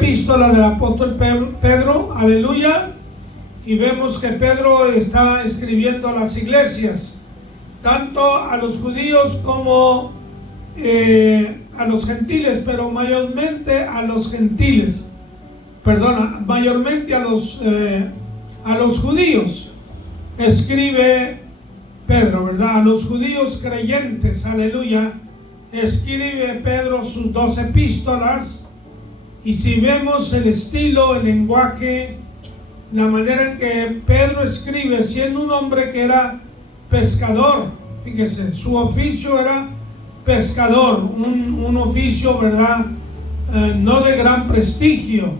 Epístola del apóstol Pedro, aleluya, y vemos que Pedro está escribiendo a las iglesias, tanto a los judíos como a los gentiles, pero mayormente a los gentiles, mayormente a los judíos escribe Pedro, ¿verdad? A los judíos creyentes, aleluya, escribe Pedro sus 2 epístolas. Y si vemos el estilo, el lenguaje, la manera en que Pedro escribe, siendo un hombre que era pescador, fíjese, su oficio era pescador, un oficio, ¿verdad? No de gran prestigio,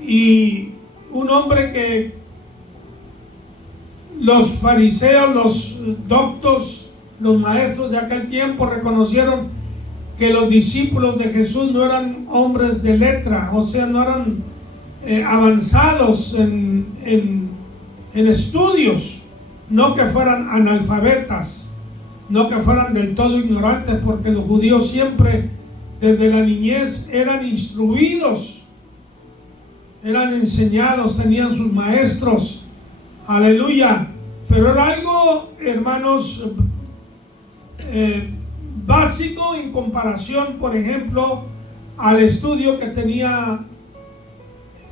y un hombre que los fariseos, los doctos, los maestros de aquel tiempo reconocieron que los discípulos de Jesús no eran hombres de letra, o sea, no eran avanzados en estudios, no que fueran analfabetas, no que fueran del todo ignorantes, porque los judíos siempre desde la niñez eran instruidos, eran enseñados, tenían sus maestros, aleluya, pero era algo, hermanos, básico en comparación, por ejemplo, al estudio que tenía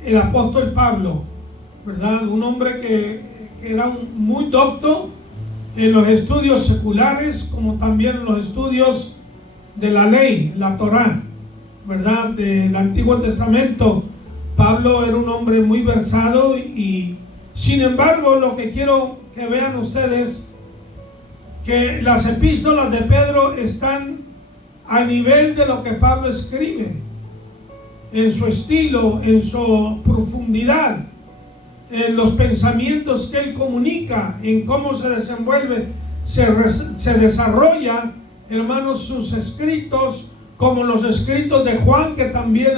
el apóstol Pablo, ¿verdad? Un hombre que era muy docto en los estudios seculares, como también en los estudios de la ley, la Torá, ¿verdad? Del Antiguo Testamento. Pablo era un hombre muy versado y sin embargo, lo que quiero que vean ustedes, que las epístolas de Pedro están a nivel de lo que Pablo escribe, en su estilo, en su profundidad, en los pensamientos que él comunica, en cómo se desenvuelve, se desarrolla, hermanos, sus escritos, como los escritos de Juan, que también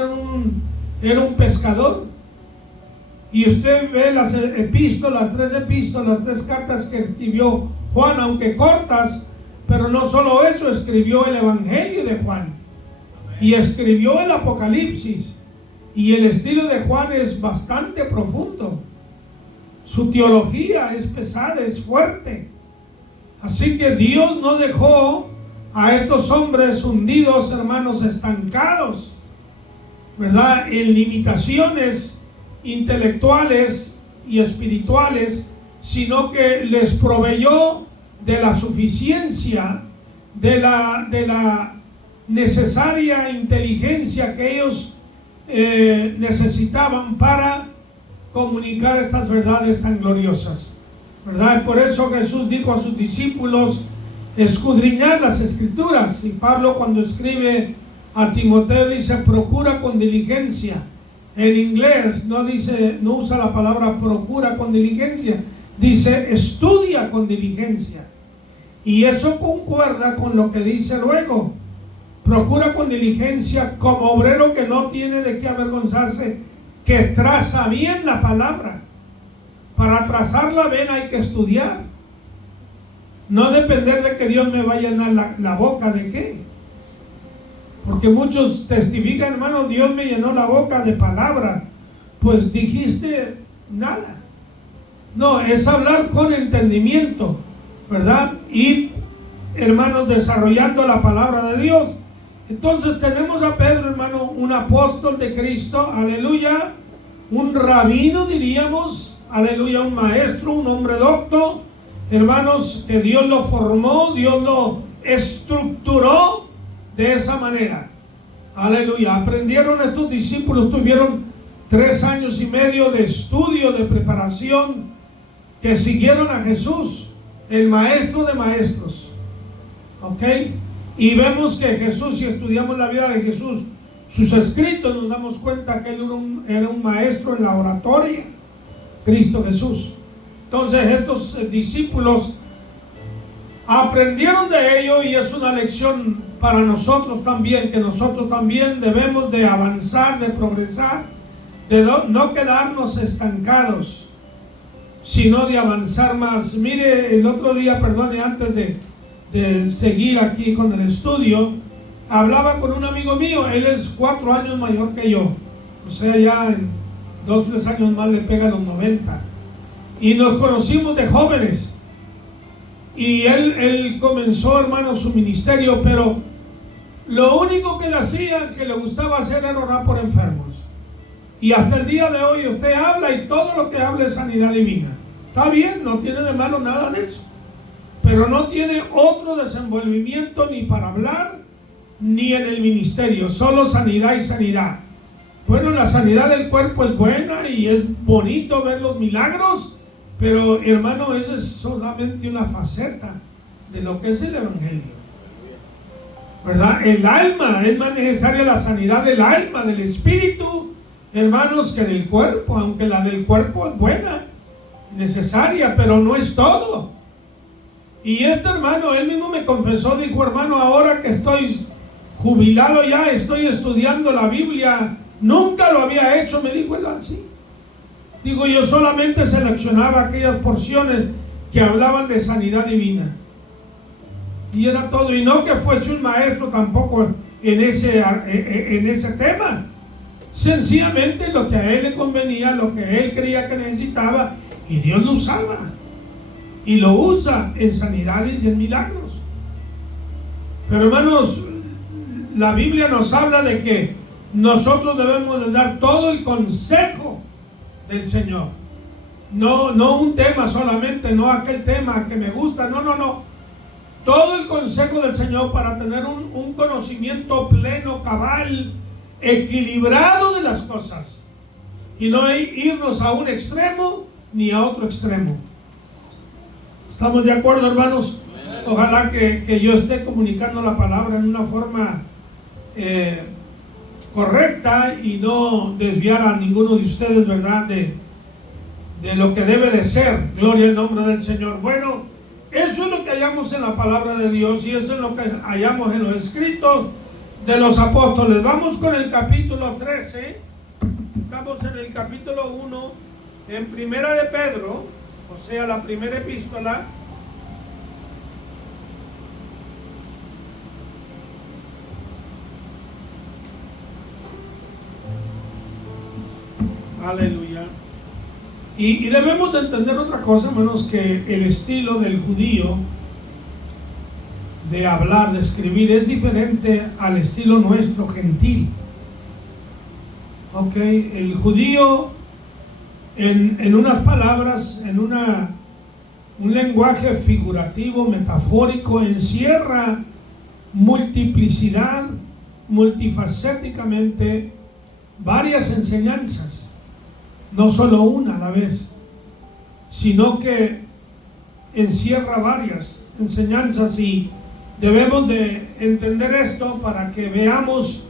era un pescador. Y usted ve las epístolas, 3 cartas que escribió Juan, aunque cortas, pero no solo eso, escribió el Evangelio de Juan y escribió el Apocalipsis, y el estilo de Juan es bastante profundo, su teología es pesada, es fuerte. Así que Dios no dejó a estos hombres hundidos, hermanos, estancados, ¿verdad?, en limitaciones intelectuales y espirituales, sino que les proveyó de la suficiencia, de la necesaria inteligencia que ellos necesitaban para comunicar estas verdades tan gloriosas, ¿verdad? Por eso Jesús dijo a sus discípulos: escudriñad las escrituras. Y Pablo, cuando escribe a Timoteo, dice: procura con diligencia. En inglés no usa la palabra procura con diligencia, dice estudia con diligencia. Y eso concuerda con lo que dice luego: procura con diligencia como obrero que no tiene de qué avergonzarse, que traza bien la palabra. Para trazarla bien hay que estudiar, no depender de que Dios me vaya a llenar la boca de qué. Porque muchos testifican: hermano, Dios me llenó la boca de palabra. Pues dijiste nada. No, es hablar con entendimiento, ¿verdad? Y, hermanos, desarrollando la palabra de Dios. Entonces tenemos a Pedro, hermano, un apóstol de Cristo, aleluya, un rabino, diríamos, aleluya, un maestro, un hombre docto, hermanos, que Dios lo formó, Dios lo estructuró de esa manera, aleluya. Aprendieron estos discípulos, tuvieron 3 años y medio de estudio, de preparación, que siguieron a Jesús, el maestro de maestros, ¿ok? Y vemos que Jesús, si estudiamos la vida de Jesús, sus escritos, nos damos cuenta que él era un maestro en la oratoria, Cristo Jesús. Entonces estos discípulos aprendieron de ello, y es una lección para nosotros también, que nosotros también debemos de avanzar, de progresar, de no quedarnos estancados, sino de avanzar más. Mire, el otro día, antes de seguir aquí con el estudio, hablaba con un amigo mío. Él es 4 años mayor que yo, O sea, ya en 2 o 3 años más le pega a los 90. Y nos conocimos de jóvenes. Y él comenzó, hermano, su ministerio, pero lo único que le hacía, que le gustaba hacer, era orar por enfermos. Y hasta el día de hoy usted habla y todo lo que habla es sanidad divina. Está bien, no tiene de malo nada de eso. Pero no tiene otro desenvolvimiento ni para hablar, ni en el ministerio. Solo sanidad y sanidad. Bueno, la sanidad del cuerpo es buena y es bonito ver los milagros. Pero hermano, eso es solamente una faceta de lo que es el evangelio, ¿verdad? El alma, es más necesaria la sanidad del alma, del espíritu, hermanos, que del cuerpo. Aunque la del cuerpo es buena y necesaria, pero no es todo. Y este hermano, él mismo me confesó, dijo: hermano, ahora que estoy jubilado ya, estoy estudiando la Biblia, nunca lo había hecho, me dijo él así. Digo, yo solamente seleccionaba aquellas porciones que hablaban de sanidad divina. Y era todo. Y no que fuese un maestro tampoco en ese tema. Sencillamente lo que a él le convenía, lo que él creía que necesitaba, y Dios lo usaba. Y lo usa en sanidades y en milagros. Pero hermanos, la Biblia nos habla de que nosotros debemos de dar todo el consejo del Señor. No un tema solamente, no aquel tema que me gusta, no. Todo el consejo del Señor para tener un conocimiento pleno, cabal, equilibrado de las cosas. Y no irnos a un extremo ni a otro extremo. ¿Estamos de acuerdo, hermanos? Ojalá que yo esté comunicando la palabra en una forma correcta y no desviar a ninguno de ustedes, ¿verdad? De lo que debe de ser. Gloria al nombre del Señor. Bueno, eso es lo que hallamos en la palabra de Dios y eso es lo que hallamos en los escritos de los apóstoles. Vamos con el capítulo 13. Estamos en el capítulo 1, en Primera de Pedro, o sea, la primera epístola. Aleluya. Y debemos de entender otra cosa, hermanos, que el estilo del judío de hablar, de escribir, es diferente al estilo nuestro gentil. Ok, el judío en unas palabras, en un lenguaje figurativo, metafórico, encierra multiplicidad, multifacéticamente, varias enseñanzas. No solo una a la vez, sino que encierra varias enseñanzas y debemos de entender esto para que veamos,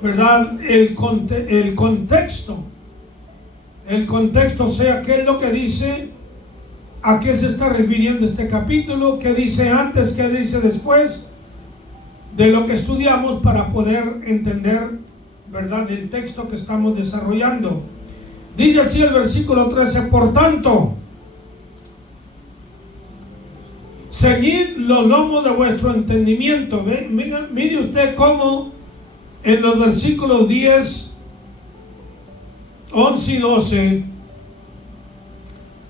¿verdad?, el contexto. El contexto, o sea, qué es lo que dice, a qué se está refiriendo este capítulo, qué dice antes, qué dice después de lo que estudiamos para poder entender, ¿verdad?, el texto que estamos desarrollando. Dice así el versículo 13: por tanto, ceñid los lomos de vuestro entendimiento. Mire usted cómo en los versículos 10, 11 y 12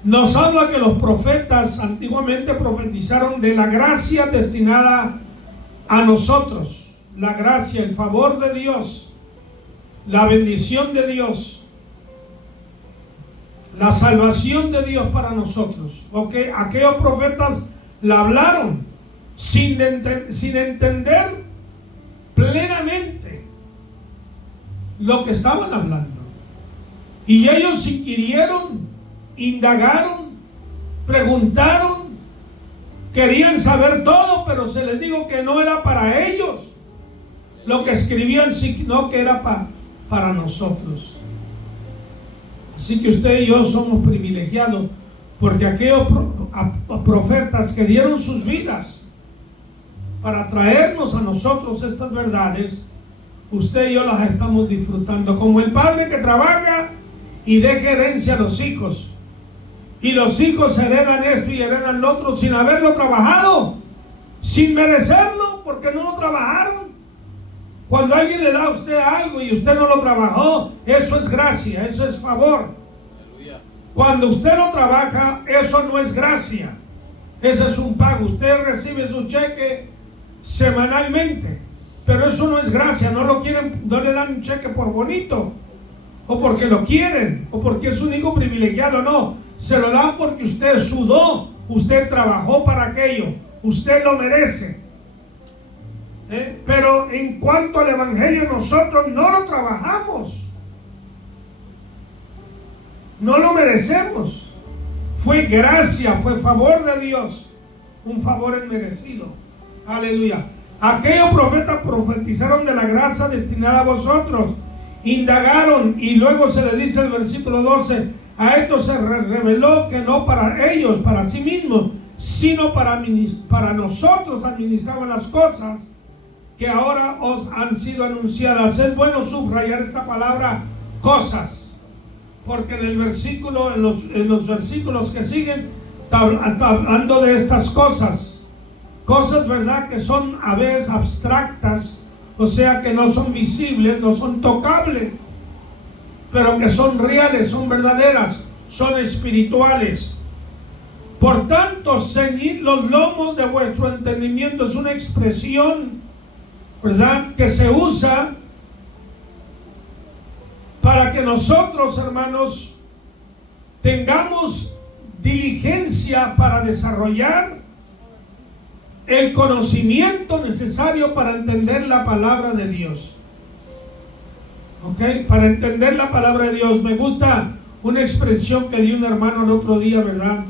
nos habla que los profetas antiguamente profetizaron de la gracia destinada a nosotros. La gracia, el favor de Dios, la bendición de Dios, la salvación de Dios para nosotros. Okay, aquellos profetas la hablaron sin entender plenamente lo que estaban hablando. Y ellos inquirieron, indagaron, preguntaron, querían saber todo, pero se les dijo que no era para ellos lo que escribían, sino que era para nosotros. Así que usted y yo somos privilegiados, porque aquellos profetas que dieron sus vidas para traernos a nosotros estas verdades, usted y yo las estamos disfrutando, como el padre que trabaja y deja herencia a los hijos, y los hijos heredan esto y heredan lo otro sin haberlo trabajado, sin merecerlo, porque no lo trabajaron. Cuando alguien le da a usted algo y usted no lo trabajó, eso es gracia, eso es favor. Cuando usted lo trabaja, eso no es gracia, ese es un pago. Usted recibe su cheque semanalmente, pero eso no es gracia. No lo quieren, no le dan un cheque por bonito, o porque lo quieren, o porque es un hijo privilegiado. No, se lo dan porque usted sudó, usted trabajó para aquello, usted lo merece. Pero en cuanto al evangelio, nosotros no lo trabajamos, no lo merecemos. Fue gracia, fue favor de Dios, un favor inmerecido. Aleluya. Aquellos profetas profetizaron de la gracia destinada a vosotros, indagaron, y luego se le dice el versículo 12: a esto se reveló que no para ellos, para sí mismos, sino para nosotros administraban las cosas que ahora os han sido anunciadas. Es bueno subrayar esta palabra cosas, porque en el versículo, en los versículos que siguen, está hablando de estas cosas, ¿verdad?, que son a veces abstractas, o sea, que no son visibles, no son tocables, pero que son reales, son verdaderas, son espirituales. Por tanto, ceñid los lomos de vuestro entendimiento. Es una expresión, ¿verdad?, que se usa para que nosotros, hermanos, tengamos diligencia para desarrollar el conocimiento necesario para entender la palabra de Dios. ¿Ok? Para entender la palabra de Dios. Me gusta una expresión que dio un hermano el otro día, ¿verdad?,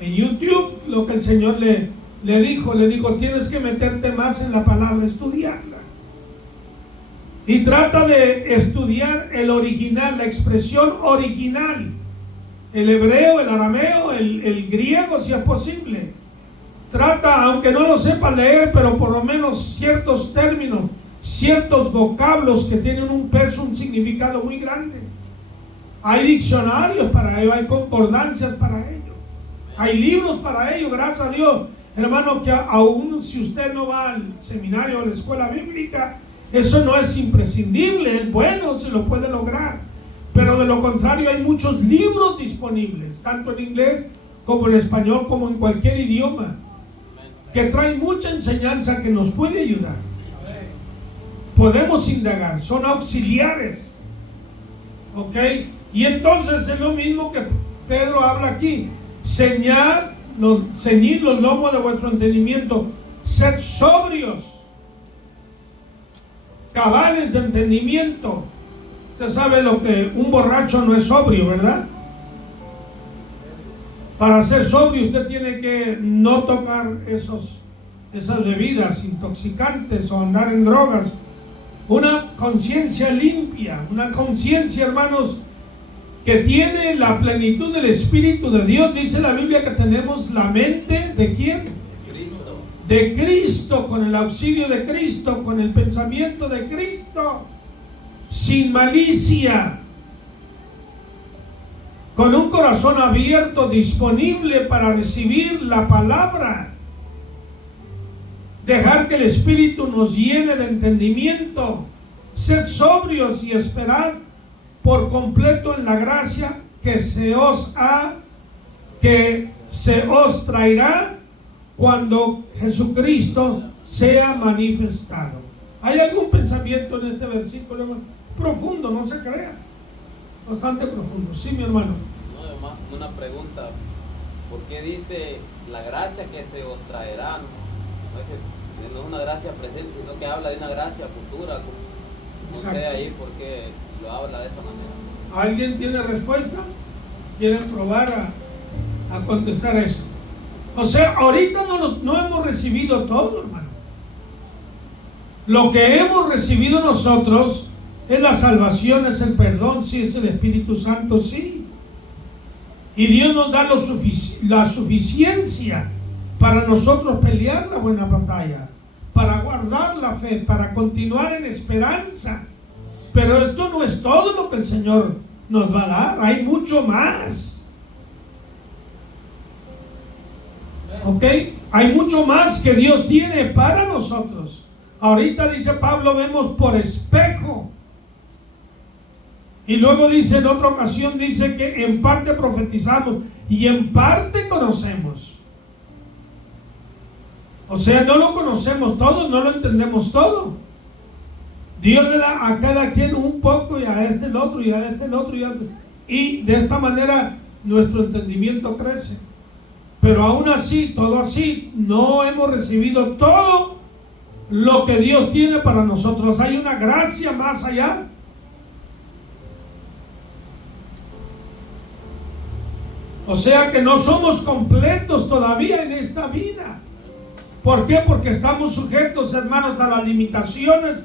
en YouTube. Lo que el Señor le dijo, tienes que meterte más en la palabra, estudiarla. Y trata de estudiar el original, la expresión original, el hebreo, el arameo, el griego, si es posible. Trata, aunque no lo sepa leer, pero por lo menos ciertos términos, ciertos vocablos que tienen un peso, un significado muy grande. Hay diccionarios para ello, hay concordancias para ello, hay libros para ello, gracias a Dios. Hermano, que aún si usted no va al seminario o a la escuela bíblica, eso no es imprescindible, es bueno, se lo puede lograr. Pero de lo contrario, hay muchos libros disponibles, tanto en inglés como en español, como en cualquier idioma, que traen mucha enseñanza que nos puede ayudar. Podemos indagar, son auxiliares. ¿Ok? Y entonces es lo mismo que Pedro habla aquí. Ceñid los lomos de vuestro entendimiento, sed sobrios, cabales de entendimiento. Usted sabe lo que un borracho no es sobrio, ¿verdad? Para ser sobrio usted tiene que no tocar esas bebidas intoxicantes o andar en drogas. Una conciencia limpia, una conciencia, hermanos, que tiene la plenitud del Espíritu de Dios. Dice la Biblia que tenemos la mente ¿de quién? De Cristo, con el auxilio de Cristo, con el pensamiento de Cristo, sin malicia, con un corazón abierto, disponible para recibir la palabra. Dejar que el Espíritu nos llene de entendimiento. Sed sobrios y esperad por completo en la gracia que se os traerá cuando Jesucristo sea manifestado. ¿Hay algún pensamiento en este versículo, hermano? Profundo, no se crea. Bastante profundo. Sí, mi hermano. No, una pregunta. ¿Por qué dice la gracia que se os traerá? No es una gracia presente, sino que habla de una gracia futura. No sé ahí por qué lo habla de esa manera. ¿Alguien tiene respuesta? ¿Quieren probar a contestar eso? O sea, ahorita no hemos recibido todo, hermano. Lo que hemos recibido nosotros es la salvación, es el perdón, sí, es el Espíritu Santo, sí. Y Dios nos da la suficiencia para nosotros pelear la buena batalla, para guardar la fe, para continuar en esperanza. Pero esto no es todo lo que el Señor nos va a dar, hay mucho más. ¿Ok? Hay mucho más que Dios tiene para nosotros. Ahorita dice Pablo, vemos por espejo. Y luego dice en otra ocasión, dice que en parte profetizamos y en parte conocemos. O sea, no lo conocemos todo, no lo entendemos todo. Dios le da a cada quien un poco y a este el otro y a este el otro y de esta manera nuestro entendimiento crece. Pero aún así, todo así, no hemos recibido todo lo que Dios tiene para nosotros. Hay una gracia más allá. O sea que no somos completos todavía en esta vida. ¿Por qué? Porque estamos sujetos, hermanos, a las limitaciones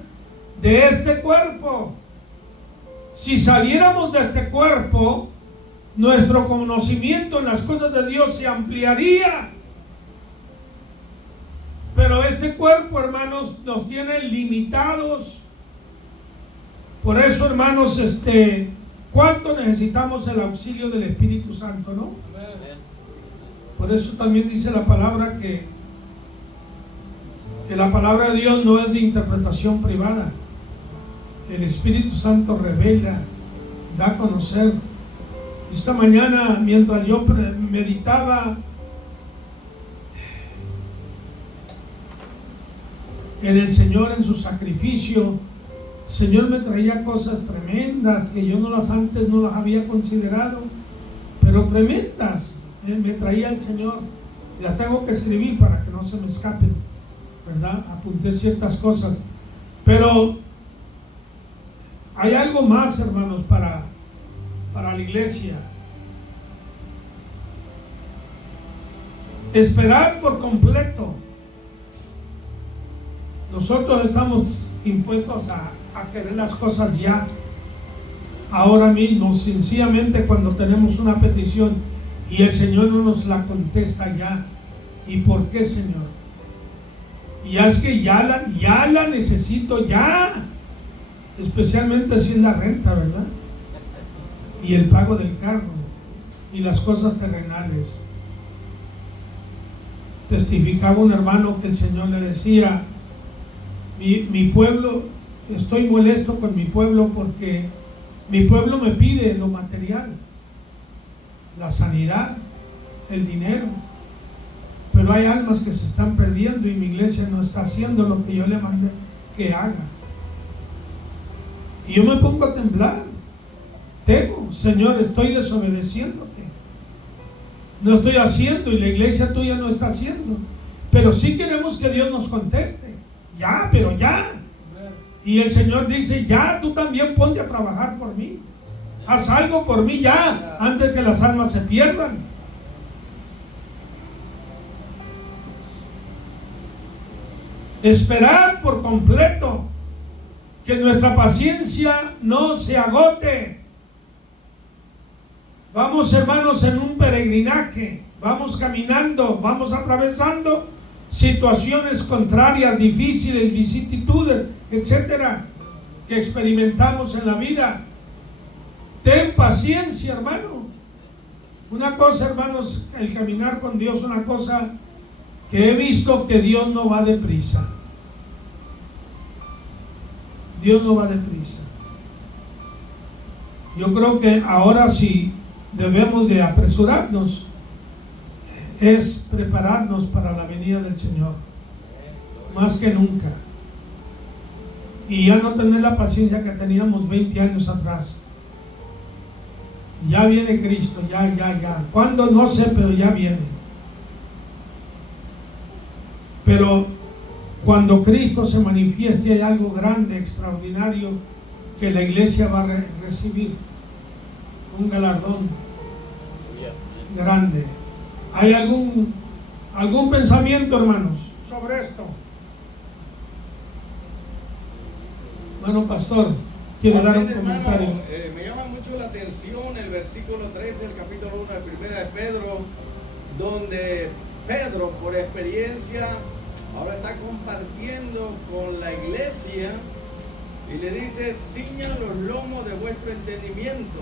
de este cuerpo. Si saliéramos de este cuerpo, nuestro conocimiento en las cosas de Dios se ampliaría. Pero este cuerpo, hermanos, nos tiene limitados. Por eso, hermanos, ¿cuánto necesitamos el auxilio del Espíritu Santo, no? Por eso también dice la palabra que la palabra de Dios no es de interpretación privada. El Espíritu Santo revela, da a conocer. Esta mañana, mientras yo meditaba en el Señor, en su sacrificio, el Señor me traía cosas tremendas que yo antes no las había considerado, pero tremendas, me traía el Señor. Y las tengo que escribir para que no se me escapen, ¿verdad? Apunté ciertas cosas, pero hay algo más, hermanos, para la iglesia. Esperar por completo. Nosotros estamos impuestos a querer las cosas ya, ahora mismo, sencillamente cuando tenemos una petición y el Señor no nos la contesta ya. ¿Y por qué, Señor? Y es que ya la necesito ya, especialmente si es la renta, ¿verdad? Y el pago del carro y las cosas terrenales. Testificaba un hermano que el Señor le decía: mi pueblo, estoy molesto con mi pueblo porque mi pueblo me pide lo material, la sanidad, el dinero, pero hay almas que se están perdiendo y mi iglesia no está haciendo lo que yo le mandé que haga. Y yo me pongo a temblar. Temo, Señor, estoy desobedeciéndote. No estoy haciendo y la iglesia tuya no está haciendo. Pero sí queremos que Dios nos conteste. Ya, pero ya. Y el Señor dice: ya, tú también ponte a trabajar por mí. Haz algo por mí ya, antes que las almas se pierdan. Esperar por completo. Que nuestra paciencia no se agote. Vamos, hermanos, en un peregrinaje. Vamos caminando, vamos atravesando situaciones contrarias, difíciles, vicisitudes, etcétera, que experimentamos en la vida. Ten paciencia, hermano. Una cosa, hermanos, el caminar con Dios, una cosa que he visto, que Dios no va deprisa. Dios no va deprisa. Yo creo que ahora sí debemos de apresurarnos, es prepararnos para la venida del Señor, más que nunca. Y ya no tener la paciencia que teníamos 20 años atrás. Ya viene Cristo, ya. ¿Cuándo? No sé, pero ya viene. Pero cuando Cristo se manifieste, hay algo grande, extraordinario, que la iglesia va a recibir. Un galardón grande. ¿Hay algún pensamiento, hermanos, sobre esto? Bueno, pastor, quiero dar un comentario. Me llama mucho la atención el versículo 13 del capítulo 1 de Primera de Pedro, donde Pedro, por experiencia, ahora está compartiendo con la iglesia y le dice: ciñan los lomos de vuestro entendimiento.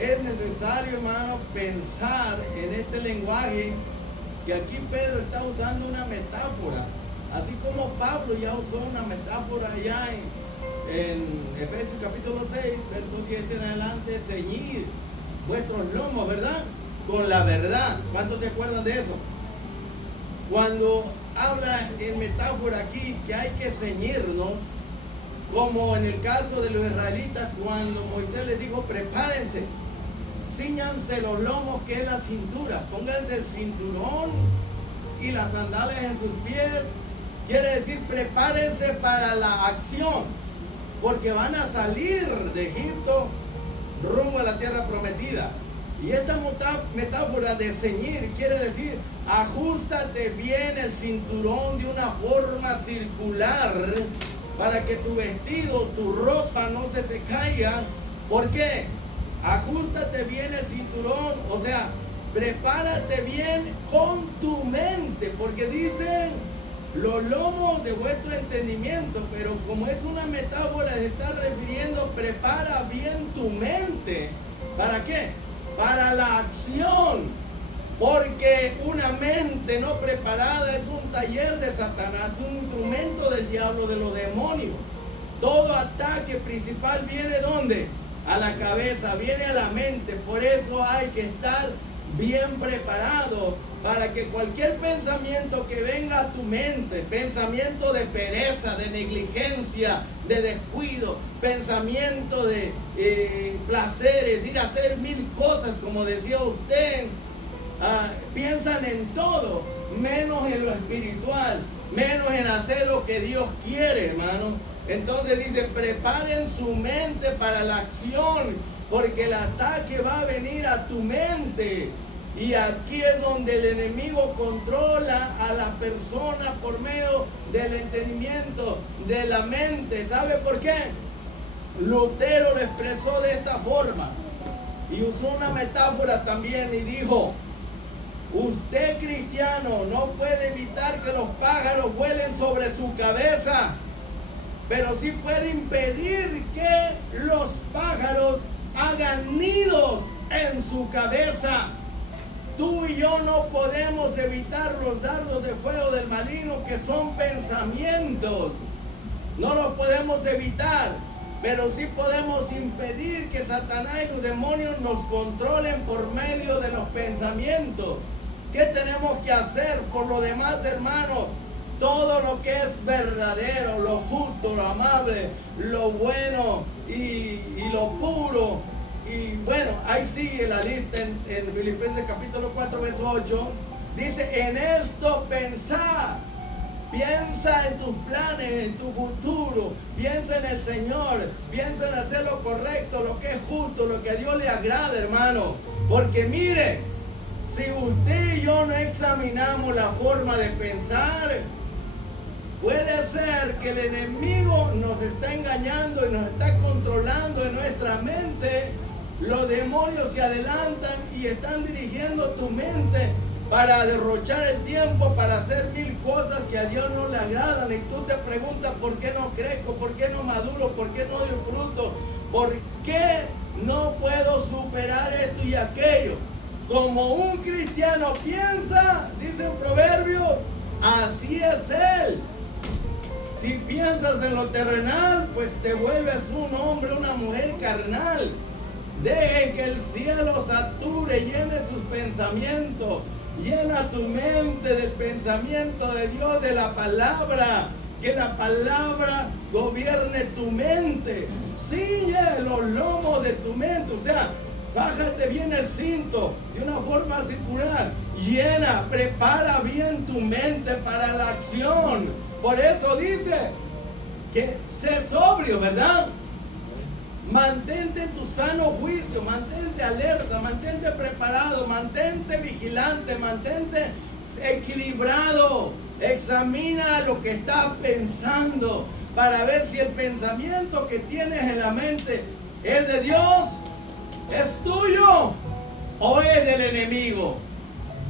Es necesario, hermano, pensar en este lenguaje, que aquí Pedro está usando una metáfora. Así como Pablo ya usó una metáfora allá en Efesios capítulo 6, verso 10 en adelante, ceñir vuestros lomos, ¿verdad? Con la verdad. ¿Cuántos se acuerdan de eso? Cuando habla en metáfora aquí que hay que ceñirnos, como en el caso de los israelitas, cuando Moisés les dijo, prepárense, cíñanse los lomos, que es la cintura, pónganse el cinturón y las sandalias en sus pies. Quiere decir, prepárense para la acción, porque van a salir de Egipto rumbo a la tierra prometida. Y esta metáfora de ceñir quiere decir, ajustate bien el cinturón de una forma circular para que tu vestido, tu ropa no se te caiga. ¿Por qué? Ajustate bien el cinturón, o sea, prepárate bien con tu mente, porque dicen los lomos de vuestro entendimiento, pero como es una metáfora, se está refiriendo, prepara bien tu mente. ¿Para qué? Para la acción, porque una mente no preparada es un taller de Satanás, un instrumento del diablo, de los demonios. Todo ataque principal viene ¿dónde? A la cabeza, viene a la mente. Por eso hay que estar bien preparado para que cualquier pensamiento que venga a tu mente, pensamiento de pereza, de negligencia, de descuido, pensamiento de placeres, de ir a hacer mil cosas, como decía usted, piensan en todo, menos en lo espiritual, menos en hacer lo que Dios quiere, hermano. Entonces dice, preparen su mente para la acción, porque el ataque va a venir a tu mente. Y aquí es donde el enemigo controla a la persona por medio del entendimiento, de la mente. ¿Sabe por qué? Lutero lo expresó de esta forma y usó una metáfora también y dijo, usted cristiano no puede evitar que los pájaros vuelen sobre su cabeza, pero sí puede impedir que los pájaros hagan nidos en su cabeza. Tú y yo no podemos evitar los dardos de fuego del maligno, que son pensamientos. No los podemos evitar, pero sí podemos impedir que Satanás y los demonios nos controlen por medio de los pensamientos. ¿Qué tenemos que hacer? Por lo demás, hermanos, todo lo que es verdadero, lo justo, lo amable, lo bueno y lo puro. Y bueno, ahí sigue la lista en Filipenses capítulo 4, verso 8. Dice, en esto pensar. Piensa en tus planes, en tu futuro. Piensa en el Señor. Piensa en hacer lo correcto, lo que es justo, lo que a Dios le agrada, hermano. Porque mire, si usted y yo no examinamos la forma de pensar, puede ser que el enemigo nos está engañando y nos está controlando en nuestra mente. Los demonios se adelantan y están dirigiendo tu mente para derrochar el tiempo, para hacer mil cosas que a Dios no le agradan. Y tú te preguntas, ¿por qué no crezco? ¿Por qué no maduro? ¿Por qué no disfruto? ¿Por qué no puedo superar esto y aquello? Como un cristiano piensa, dice en Proverbios, así es él. Si piensas en lo terrenal, pues te vuelves un hombre, una mujer carnal. Deje que el cielo sature, llene sus pensamientos. Llena tu mente del pensamiento de Dios, de la palabra. Que la palabra gobierne tu mente. Ciñe los lomos de tu mente. O sea, bájate bien el cinto de una forma circular. Llena, prepara bien tu mente para la acción. Por eso dice que sé sobrio, ¿verdad? Mantente en tu sano juicio, mantente alerta, mantente preparado, mantente vigilante, mantente equilibrado. Examina lo que estás pensando para ver si el pensamiento que tienes en la mente es de Dios, es tuyo o es del enemigo.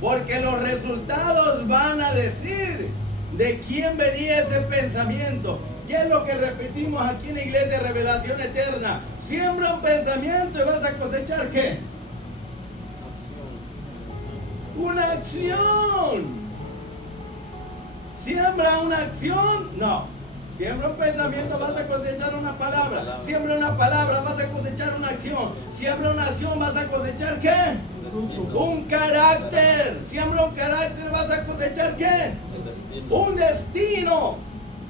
Porque los resultados van a decir de quién venía ese pensamiento. ¿Qué es lo que repetimos aquí en la Iglesia de Revelación Eterna? Siembra un pensamiento y vas a cosechar ¿qué? Una acción. Siembra una acción, no. Siembra un pensamiento, vas a cosechar una palabra. Siembra una palabra, vas a cosechar una acción. Siembra una acción, vas a cosechar ¿qué? Un carácter. Siembra un carácter, vas a cosechar ¿qué? Un destino.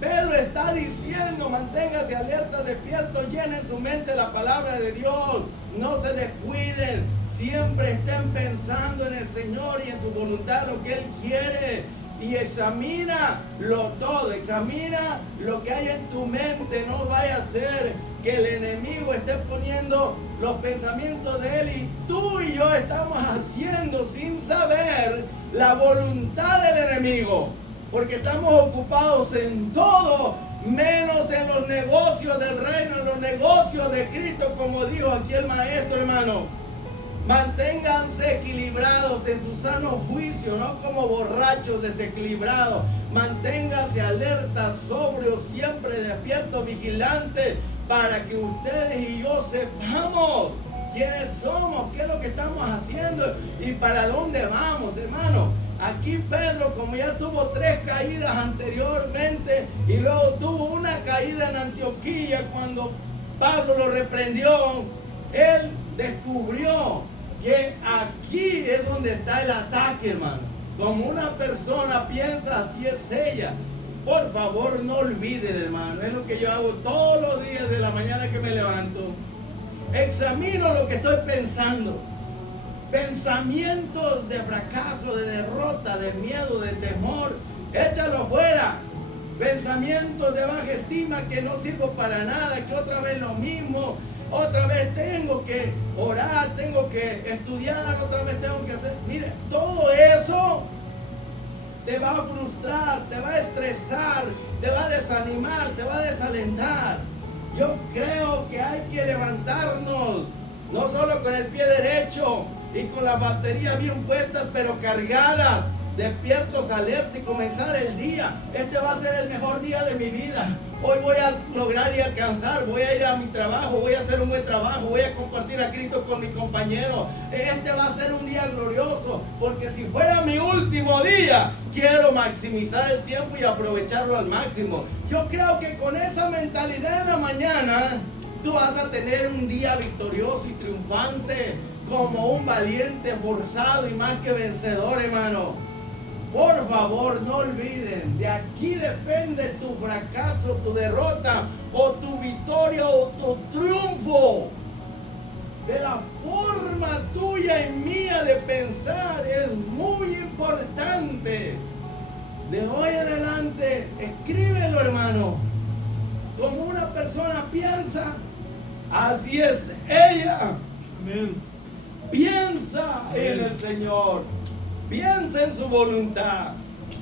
Pedro está diciendo, manténgase alerta, despierto, llenen su mente la palabra de Dios. No se descuiden. Siempre estén pensando en el Señor y en su voluntad, lo que Él quiere. Y examínalo todo, examina lo que hay en tu mente. No vaya a ser que el enemigo esté poniendo los pensamientos de él y tú y yo estamos haciendo sin saber la voluntad del enemigo. Porque estamos ocupados en todo, menos en los negocios del reino, en los negocios de Cristo, como dijo aquí el maestro, hermano. Manténganse equilibrados en su sano juicio, no como borrachos desequilibrados. Manténganse alertas, sobrios, siempre despiertos, vigilantes, para que ustedes y yo sepamos quiénes somos, qué es lo que estamos haciendo y para dónde vamos, hermano. Aquí Pedro, como ya tuvo 3 caídas anteriormente y luego tuvo una caída en Antioquía cuando Pablo lo reprendió, él descubrió que aquí es donde está el ataque, hermano. Como una persona piensa, así es ella. Por favor, no olviden, hermano. Es lo que yo hago todos los días de la mañana que me levanto. Examino lo que estoy pensando. Pensamientos de fracaso, de derrota, de miedo, de temor. Échalo fuera. Pensamientos de baja estima, que no sirvo para nada, que otra vez lo mismo. Otra vez tengo que orar, tengo que estudiar, otra vez tengo que hacer. Mire, todo eso te va a frustrar, te va a estresar, te va a desanimar, te va a desalentar. Yo creo que hay que levantarnos, no solo con el pie derecho y con las baterías bien puestas, pero cargadas, despiertos, alerta y comenzar el día. Este va a ser el mejor día de mi vida. Hoy voy a lograr y alcanzar, voy a ir a mi trabajo, voy a hacer un buen trabajo, voy a compartir a Cristo con mis compañeros. Este va a ser un día glorioso, porque si fuera mi último día, quiero maximizar el tiempo y aprovecharlo al máximo. Yo creo que con esa mentalidad en la mañana, tú vas a tener un día victorioso y triunfante, como un valiente, forzado y más que vencedor, hermano. Por favor, no olviden, de aquí depende tu fracaso, tu derrota, o tu victoria, o tu triunfo. De la forma tuya y mía de pensar es muy importante. De hoy en adelante, escríbelo, hermano. Como una persona piensa, así es ella. Amén. Piensa en el Señor. Piensa en su voluntad.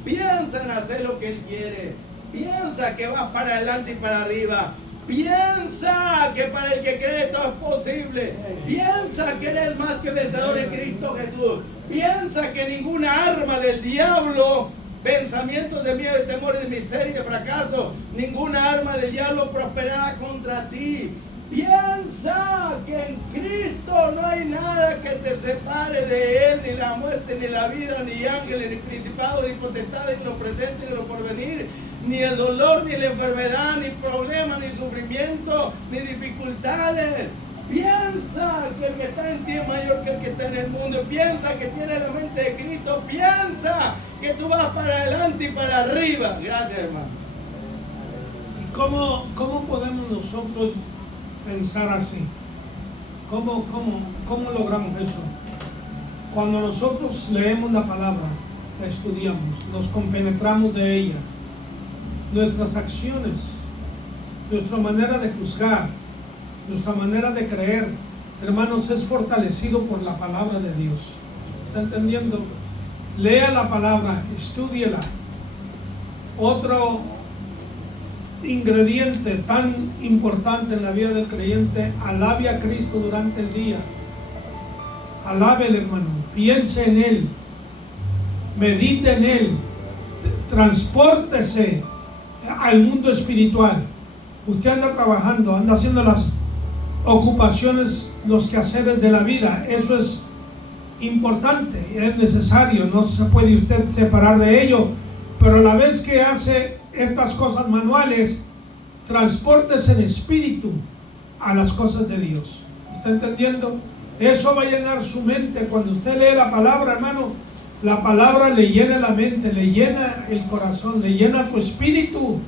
Piensa en hacer lo que Él quiere. Piensa que vas para adelante y para arriba. Piensa que para el que cree todo es posible. Piensa que eres más que vencedor en Cristo Jesús. Piensa que ninguna arma del diablo, pensamientos de miedo, de temor, de miseria y de fracaso, ninguna arma del diablo prosperará contra ti. Piensa que en Cristo no hay nada que te separe de Él, ni la muerte, ni la vida, ni ángeles, ni principados, ni potestades, ni lo presente, ni lo porvenir, ni el dolor, ni la enfermedad, ni problemas, ni sufrimiento, ni dificultades. Piensa que el que está en ti es mayor que el que está en el mundo. Piensa que tienes la mente de Cristo. Piensa que tú vas para adelante y para arriba. Gracias, hermano. ¿Y cómo podemos nosotros pensar así? ¿Cómo logramos eso? Cuando nosotros leemos la palabra, la estudiamos, nos compenetramos de ella, nuestras acciones, nuestra manera de juzgar, nuestra manera de creer, hermanos, es fortalecido por la palabra de Dios. ¿Está entendiendo? Lea la palabra, estúdiela. Otro ingrediente tan importante en la vida del creyente: alabe a Cristo durante el día. Alábele, hermano, piense en Él, medite en Él, transpórtese al mundo espiritual. Usted anda trabajando, anda haciendo las ocupaciones, los quehaceres de la vida. Eso es importante, es necesario, no se puede usted separar de ello, pero a la vez que hace estas cosas manuales, transportes en espíritu a las cosas de Dios. ¿Está entendiendo? Eso va a llenar su mente. Cuando usted lee la palabra, hermano, la palabra le llena la mente, le llena el corazón, le llena su espíritu.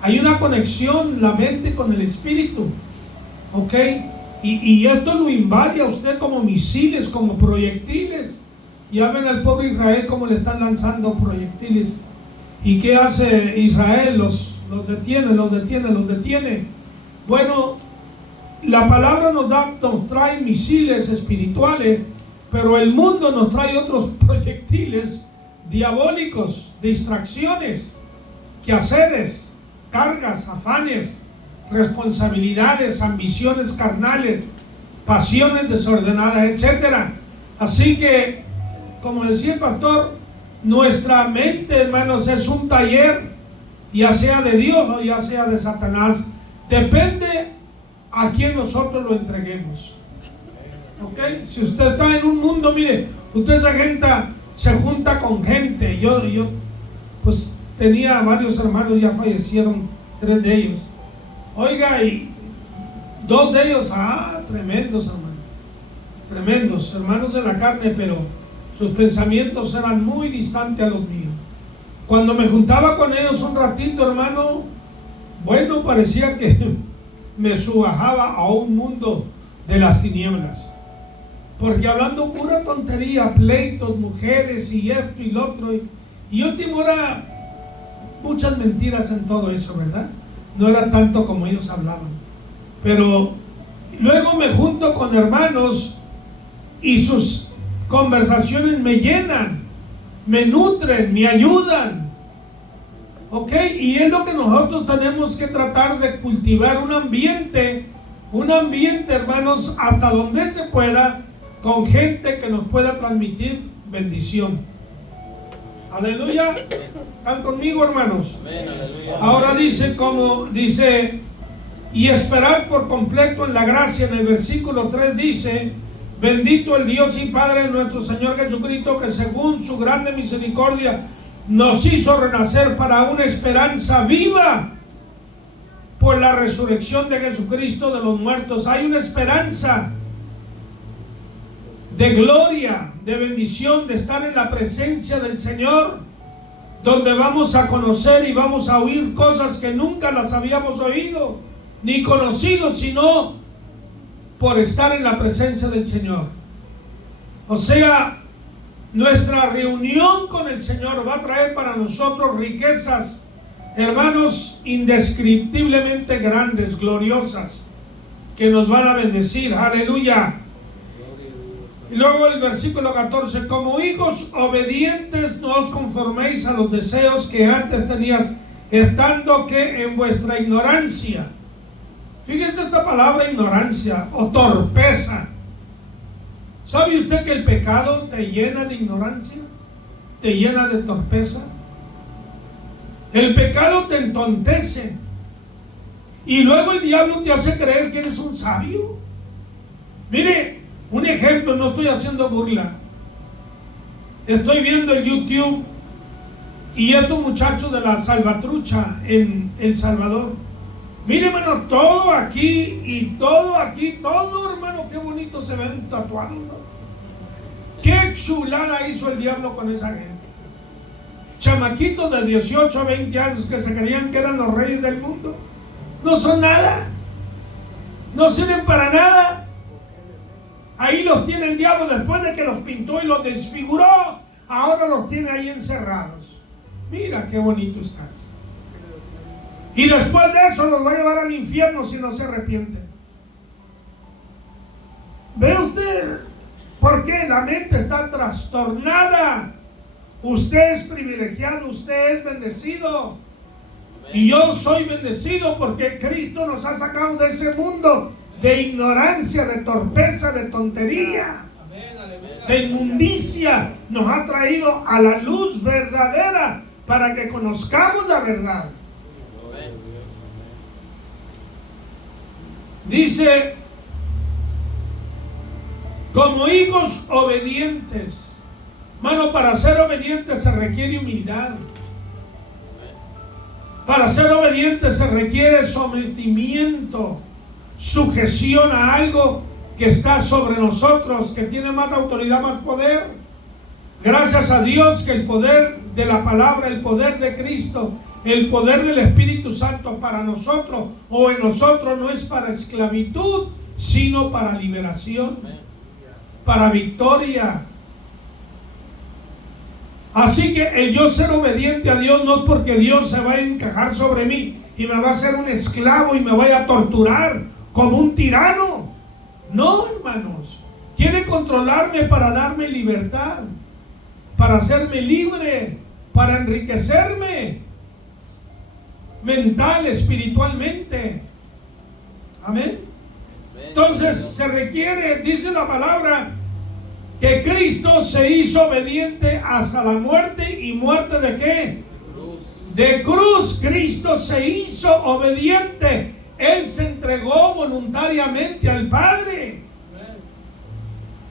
Hay una conexión, la mente con el espíritu, ¿ok? Y esto lo invade a usted como misiles, como proyectiles. Ya ven al pobre Israel como le están lanzando proyectiles. ¿Y qué hace Israel? Los detiene. Bueno, la palabra nos trae misiles espirituales, pero el mundo nos trae otros proyectiles diabólicos, distracciones, quehaceres, cargas, afanes, responsabilidades, ambiciones carnales, pasiones desordenadas, etc. Así que, como decía el pastor, nuestra mente, hermanos, es un taller, ya sea de Dios o ya sea de Satanás. Depende a quién nosotros lo entreguemos. ¿Ok? Si usted está en un mundo, mire, usted se junta con gente. Yo pues tenía varios hermanos, ya fallecieron 3 de ellos. Oiga, y 2 de ellos, tremendos hermanos. Tremendos, hermanos en la carne, pero sus pensamientos eran muy distantes a los míos. Cuando me juntaba con ellos un ratito, hermano, bueno, parecía que me subajaba a un mundo de las tinieblas. Porque hablando pura tontería, pleitos, mujeres y esto y lo otro. Y último era muchas mentiras en todo eso, ¿verdad? No era tanto como ellos hablaban. Pero luego me junto con hermanos y sus conversaciones me llenan, me nutren, me ayudan. ¿Ok? Y es lo que nosotros tenemos que tratar de cultivar, un ambiente, hermanos, hasta donde se pueda, con gente que nos pueda transmitir bendición. Aleluya. ¿Están conmigo, hermanos? Amén, aleluya. Ahora dice, y esperar por completo en la gracia. En el versículo 3 dice: bendito el Dios y Padre de nuestro Señor Jesucristo, que según su grande misericordia nos hizo renacer para una esperanza viva por la resurrección de Jesucristo de los muertos. Hay una esperanza de gloria, de bendición, de estar en la presencia del Señor, donde vamos a conocer y vamos a oír cosas que nunca las habíamos oído ni conocido, sino por estar en la presencia del Señor. O sea, nuestra reunión con el Señor va a traer para nosotros riquezas, hermanos, indescriptiblemente grandes, gloriosas, que nos van a bendecir. Aleluya. Y luego el versículo 14: como hijos obedientes no os conforméis a los deseos que antes tenías, estando que en vuestra ignorancia. Fíjese esta palabra, ignorancia o torpeza. ¿Sabe usted que el pecado te llena de ignorancia? ¿Te llena de torpeza? El pecado te entontece. Y luego el diablo te hace creer que eres un sabio. Mire, un ejemplo, no estoy haciendo burla. Estoy viendo el YouTube y estos muchachos de la Salvatrucha en El Salvador. Mire, hermano, todo aquí y todo aquí, todo, hermano, qué bonito se ven tatuando. Qué chulada hizo el diablo con esa gente. Chamaquitos de 18 a 20 años que se creían que eran los reyes del mundo. No son nada. No sirven para nada. Ahí los tiene el diablo después de que los pintó y los desfiguró. Ahora los tiene ahí encerrados. Mira qué bonito estás. Y después de eso los va a llevar al infierno si no se arrepienten. ¿Ve usted por qué la mente está trastornada? Usted es privilegiado, usted es bendecido. Y yo soy bendecido porque Cristo nos ha sacado de ese mundo de ignorancia, de torpeza, de tontería, de inmundicia. Nos ha traído a la luz verdadera para que conozcamos la verdad. Dice, como hijos obedientes. Mano, para ser obediente se requiere humildad. Para ser obediente se requiere sometimiento, sujeción a algo que está sobre nosotros, que tiene más autoridad, más poder. Gracias a Dios que el poder de la palabra, el poder de Cristo, el poder del Espíritu Santo para nosotros o en nosotros no es para esclavitud, sino para liberación, para victoria. Así que el yo ser obediente a Dios no es porque Dios se va a encajar sobre mí y me va a hacer un esclavo y me vaya a torturar como un tirano. No, hermanos. Quiere controlarme para darme libertad, para hacerme libre, para enriquecerme mental, espiritualmente. Amén. Entonces se requiere, dice la palabra, que Cristo se hizo obediente hasta la muerte. ¿Y muerte de qué? Cruz. De cruz. Cristo se hizo obediente. Él se entregó voluntariamente al Padre.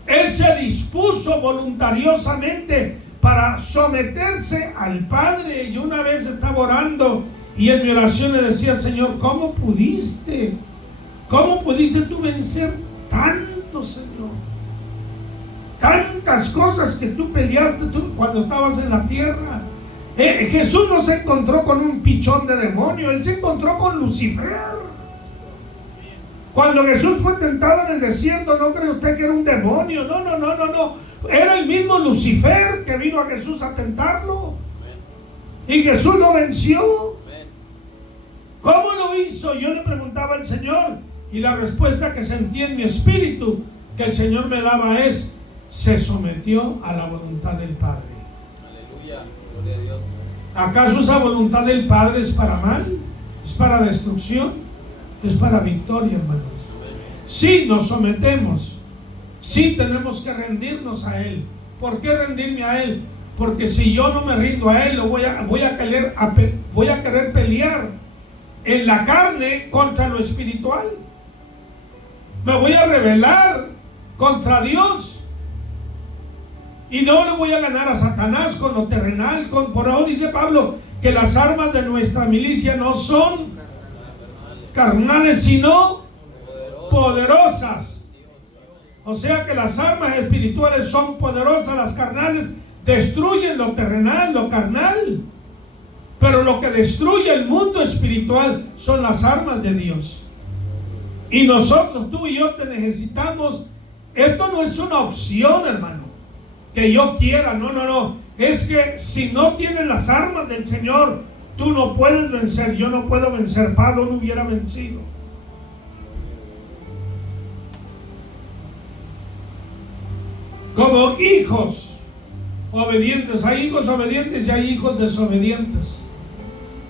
Él se dispuso voluntariosamente para someterse al Padre. Y una vez estaba orando y en mi oración le decía: Señor, ¿cómo pudiste? ¿Cómo pudiste tú vencer tanto, Señor? Tantas cosas que tú peleaste cuando estabas en la tierra. Jesús no se encontró con un pichón de demonio, Él se encontró con Lucifer. Cuando Jesús fue tentado en el desierto, ¿no cree usted que era un demonio? No. Era el mismo Lucifer que vino a Jesús a tentarlo. Y Jesús lo venció. ¿Cómo lo hizo? Yo le preguntaba al Señor, y la respuesta que sentí en mi espíritu que el Señor me daba es: se sometió a la voluntad del Padre. Aleluya, gloria a Dios. ¿Acaso esa voluntad del Padre es para mal? ¿Es para destrucción? Es para victoria, hermanos. Sí, nos sometemos. Sí, tenemos que rendirnos a Él. ¿Por qué rendirme a Él? Porque si yo no me rindo a Él, voy a querer pelear en la carne contra lo espiritual. Me voy a rebelar contra Dios. Y no le voy a ganar a Satanás con lo terrenal. Por eso dice Pablo que las armas de nuestra milicia no son carnales, sino poderosas. O sea que las armas espirituales son poderosas. Las carnales destruyen lo terrenal, lo carnal. Pero lo que destruye el mundo espiritual son las armas de Dios. Y nosotros, tú y yo, te necesitamos. Esto no es una opción, hermano, que yo quiera. No. Es que si no tienes las armas del Señor, tú no puedes vencer. Yo no puedo vencer. Pablo no hubiera vencido. Como hijos obedientes. Hay hijos obedientes y hay hijos desobedientes.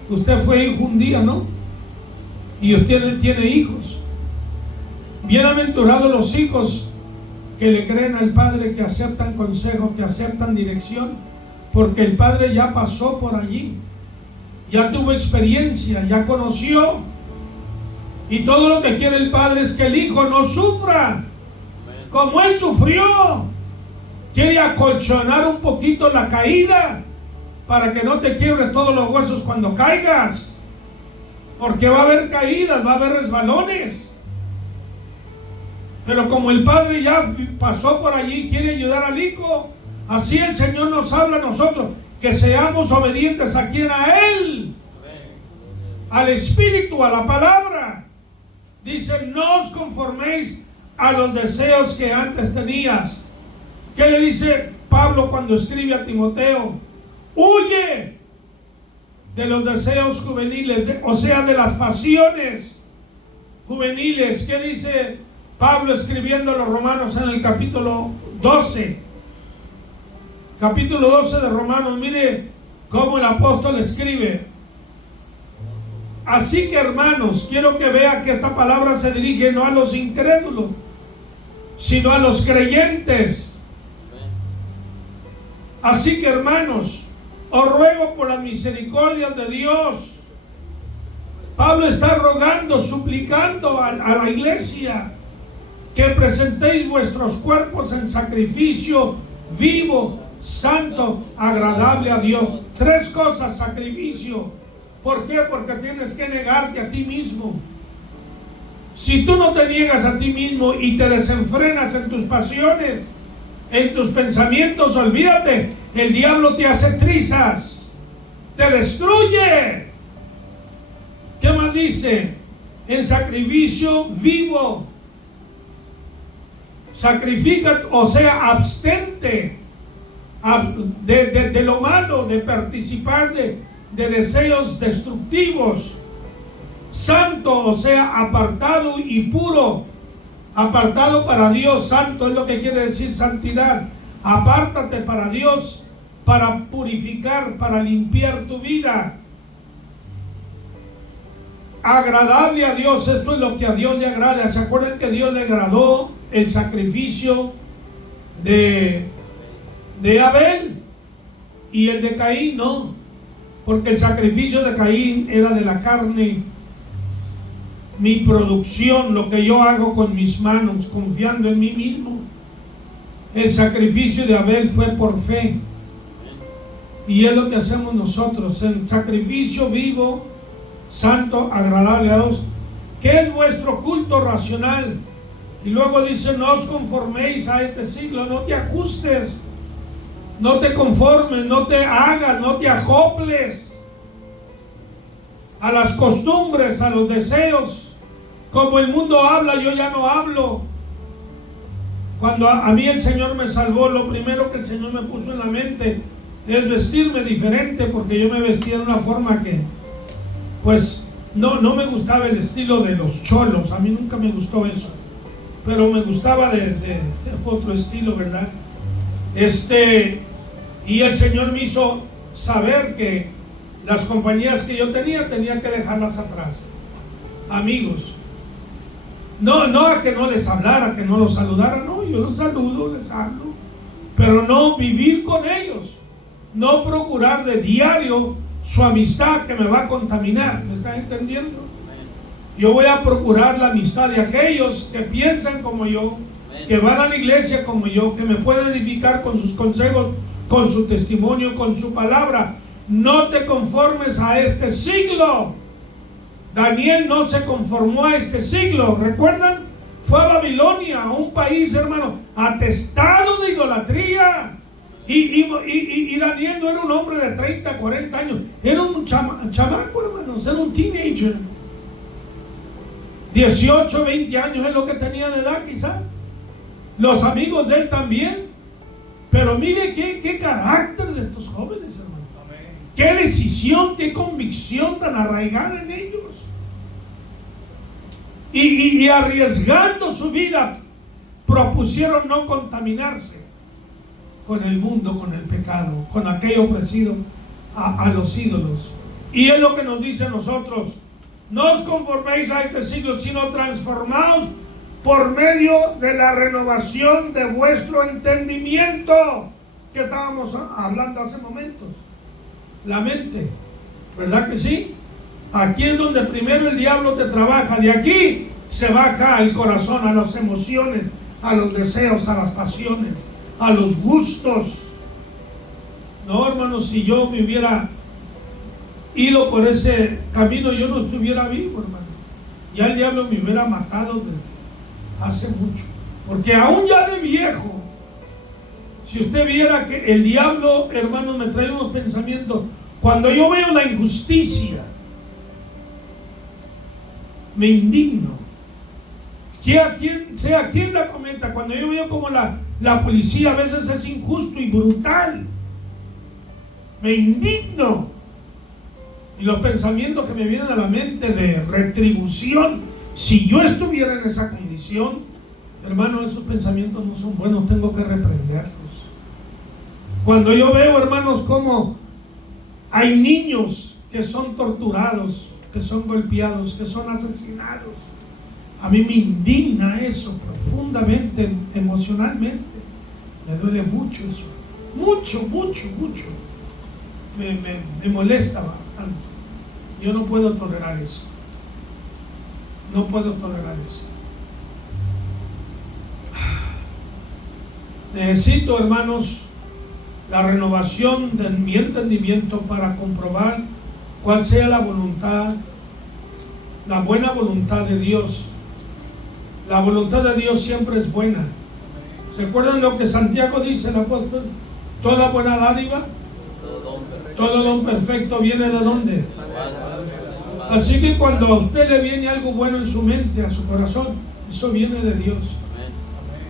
Usted fue hijo un día, ¿no? Y usted tiene hijos. Bienaventurados los hijos que le creen al Padre, que aceptan consejo, que aceptan dirección, porque el Padre ya pasó por allí, ya tuvo experiencia, ya conoció. Y todo lo que quiere el Padre es que el Hijo no sufra como Él sufrió. Quiere acolchonar un poquito la caída para que no te quiebres todos los huesos cuando caigas, porque va a haber caídas, va a haber resbalones. Pero como el Padre ya pasó por allí, quiere ayudar al Hijo. Así el Señor nos habla a nosotros, que seamos obedientes a quien, a Él, al Espíritu, a la palabra. Dice: no os conforméis a los deseos que antes tenías. ¿Qué le dice Pablo cuando escribe a Timoteo? Huye de los deseos juveniles, o sea, de las pasiones juveniles. ¿Qué dice Pablo escribiendo a los Romanos en el capítulo 12? Capítulo 12 de Romanos. Mire cómo el apóstol escribe: así que, hermanos, quiero que vea que esta palabra se dirige no a los incrédulos, sino a los creyentes. Así que, hermanos, os ruego por las misericordias de Dios. Pablo está rogando, suplicando a la iglesia que presentéis vuestros cuerpos en sacrificio vivo, santo, agradable a Dios. Tres cosas: sacrificio, ¿Por qué? Porque tienes que negarte a ti mismo. Si tú no te niegas a ti mismo y te desenfrenas en tus pasiones, en tus pensamientos, olvídate, el diablo te hace trizas, te destruye. ¿Qué más dice? En sacrificio vivo. Sacrifica, o sea, abstente de lo malo, de participar de deseos destructivos. Santo, o sea, apartado y puro. Apartado para Dios. Santo es lo que quiere decir santidad. Apártate para Dios, para purificar, para limpiar tu vida. Agradable a Dios, esto es lo que a Dios le agrada. ¿Se acuerdan que Dios le agradó el sacrificio de Abel y el de Caín? No, porque el sacrificio de Caín era de la carne, mi producción, lo que yo hago con mis manos, confiando en mí mismo. El sacrificio de Abel fue por fe, y es lo que hacemos nosotros, el sacrificio vivo, santo, agradable a Dios, que es vuestro culto racional. Y luego dice: no os conforméis a este siglo. No te ajustes, no te conformes, no te hagas, no te acoples a las costumbres, a los deseos. Como el mundo habla, yo ya no hablo. Cuando a mí el Señor me salvó, lo primero que el Señor me puso en la mente es vestirme diferente, porque yo me vestía de una forma que pues no me gustaba el estilo de los cholos. A mí nunca me gustó eso, pero me gustaba de otro estilo, ¿verdad? Y el Señor me hizo saber que las compañías que yo tenía que dejarlas atrás. Amigos, no a que no les hablara, que no los saludara, no, yo los saludo, les hablo, pero no vivir con ellos, no procurar de diario su amistad, que me va a contaminar. ¿Me estás entendiendo? Yo voy a procurar la amistad de aquellos que piensan como yo, que van a la iglesia como yo, que me pueden edificar con sus consejos, con su testimonio, con su palabra. No te conformes a este siglo. Daniel no se conformó a este siglo. ¿Recuerdan? Fue a Babilonia, un país, hermano, atestado de idolatría. Y Daniel no era un hombre de 30, 40 años. Era un chamaco, hermanos. Era un teenager. 18, 20 años es lo que tenía de edad, quizá. Los amigos de él también. Pero mire qué carácter de estos jóvenes, hermano. Qué decisión, qué convicción tan arraigada en ellos. Y arriesgando su vida, propusieron no contaminarse con el mundo, con el pecado, con aquello ofrecido a los ídolos. Y es lo que nos dice a nosotros: no os conforméis a este siglo, sino transformaos por medio de la renovación de vuestro entendimiento, que estábamos hablando hace momentos. La mente, ¿verdad que sí? Aquí es donde primero el diablo te trabaja. De aquí se va acá al corazón, a las emociones, a los deseos, a las pasiones, a los gustos. No, hermanos, si yo me hubiera ido por ese camino, yo no estuviera vivo, hermano. Ya el diablo me hubiera matado desde hace mucho. Porque aún ya de viejo, si usted viera que el diablo, hermano, me trae unos pensamientos. Cuando yo veo la injusticia, me indigno. Sea quien la cometa. Cuando yo veo como la policía a veces es injusto y brutal, me indigno. Y los pensamientos que me vienen a la mente de retribución, si yo estuviera en esa condición, hermano, esos pensamientos no son buenos, tengo que reprenderlos. Cuando yo veo, hermanos, como hay niños que son torturados, que son golpeados, que son asesinados, a mí me indigna eso profundamente, emocionalmente. Me duele mucho eso, mucho. Me molesta bastante. Yo no puedo tolerar eso. No puedo tolerar eso. Necesito, hermanos, la renovación de mi entendimiento para comprobar cuál sea la voluntad, la buena voluntad de Dios. La voluntad de Dios siempre es buena. ¿Se acuerdan lo que Santiago dice, el apóstol? Toda buena dádiva, todo don perfecto viene de ¿dónde? Así que cuando a usted le viene algo bueno en su mente, a su corazón, eso viene de Dios.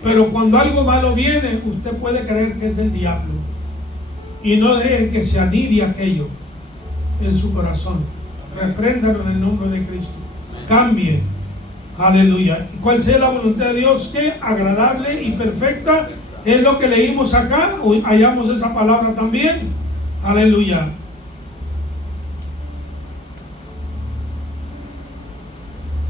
Pero cuando algo malo viene, usted puede creer que es el diablo. Y no deje que se anidie aquello en su corazón. Repréndalo en el nombre de Cristo. Cambie. Aleluya. ¿Y cuál sea la voluntad de Dios? Que agradable y perfecta es lo que leímos acá. Hoy hallamos esa palabra también. Aleluya.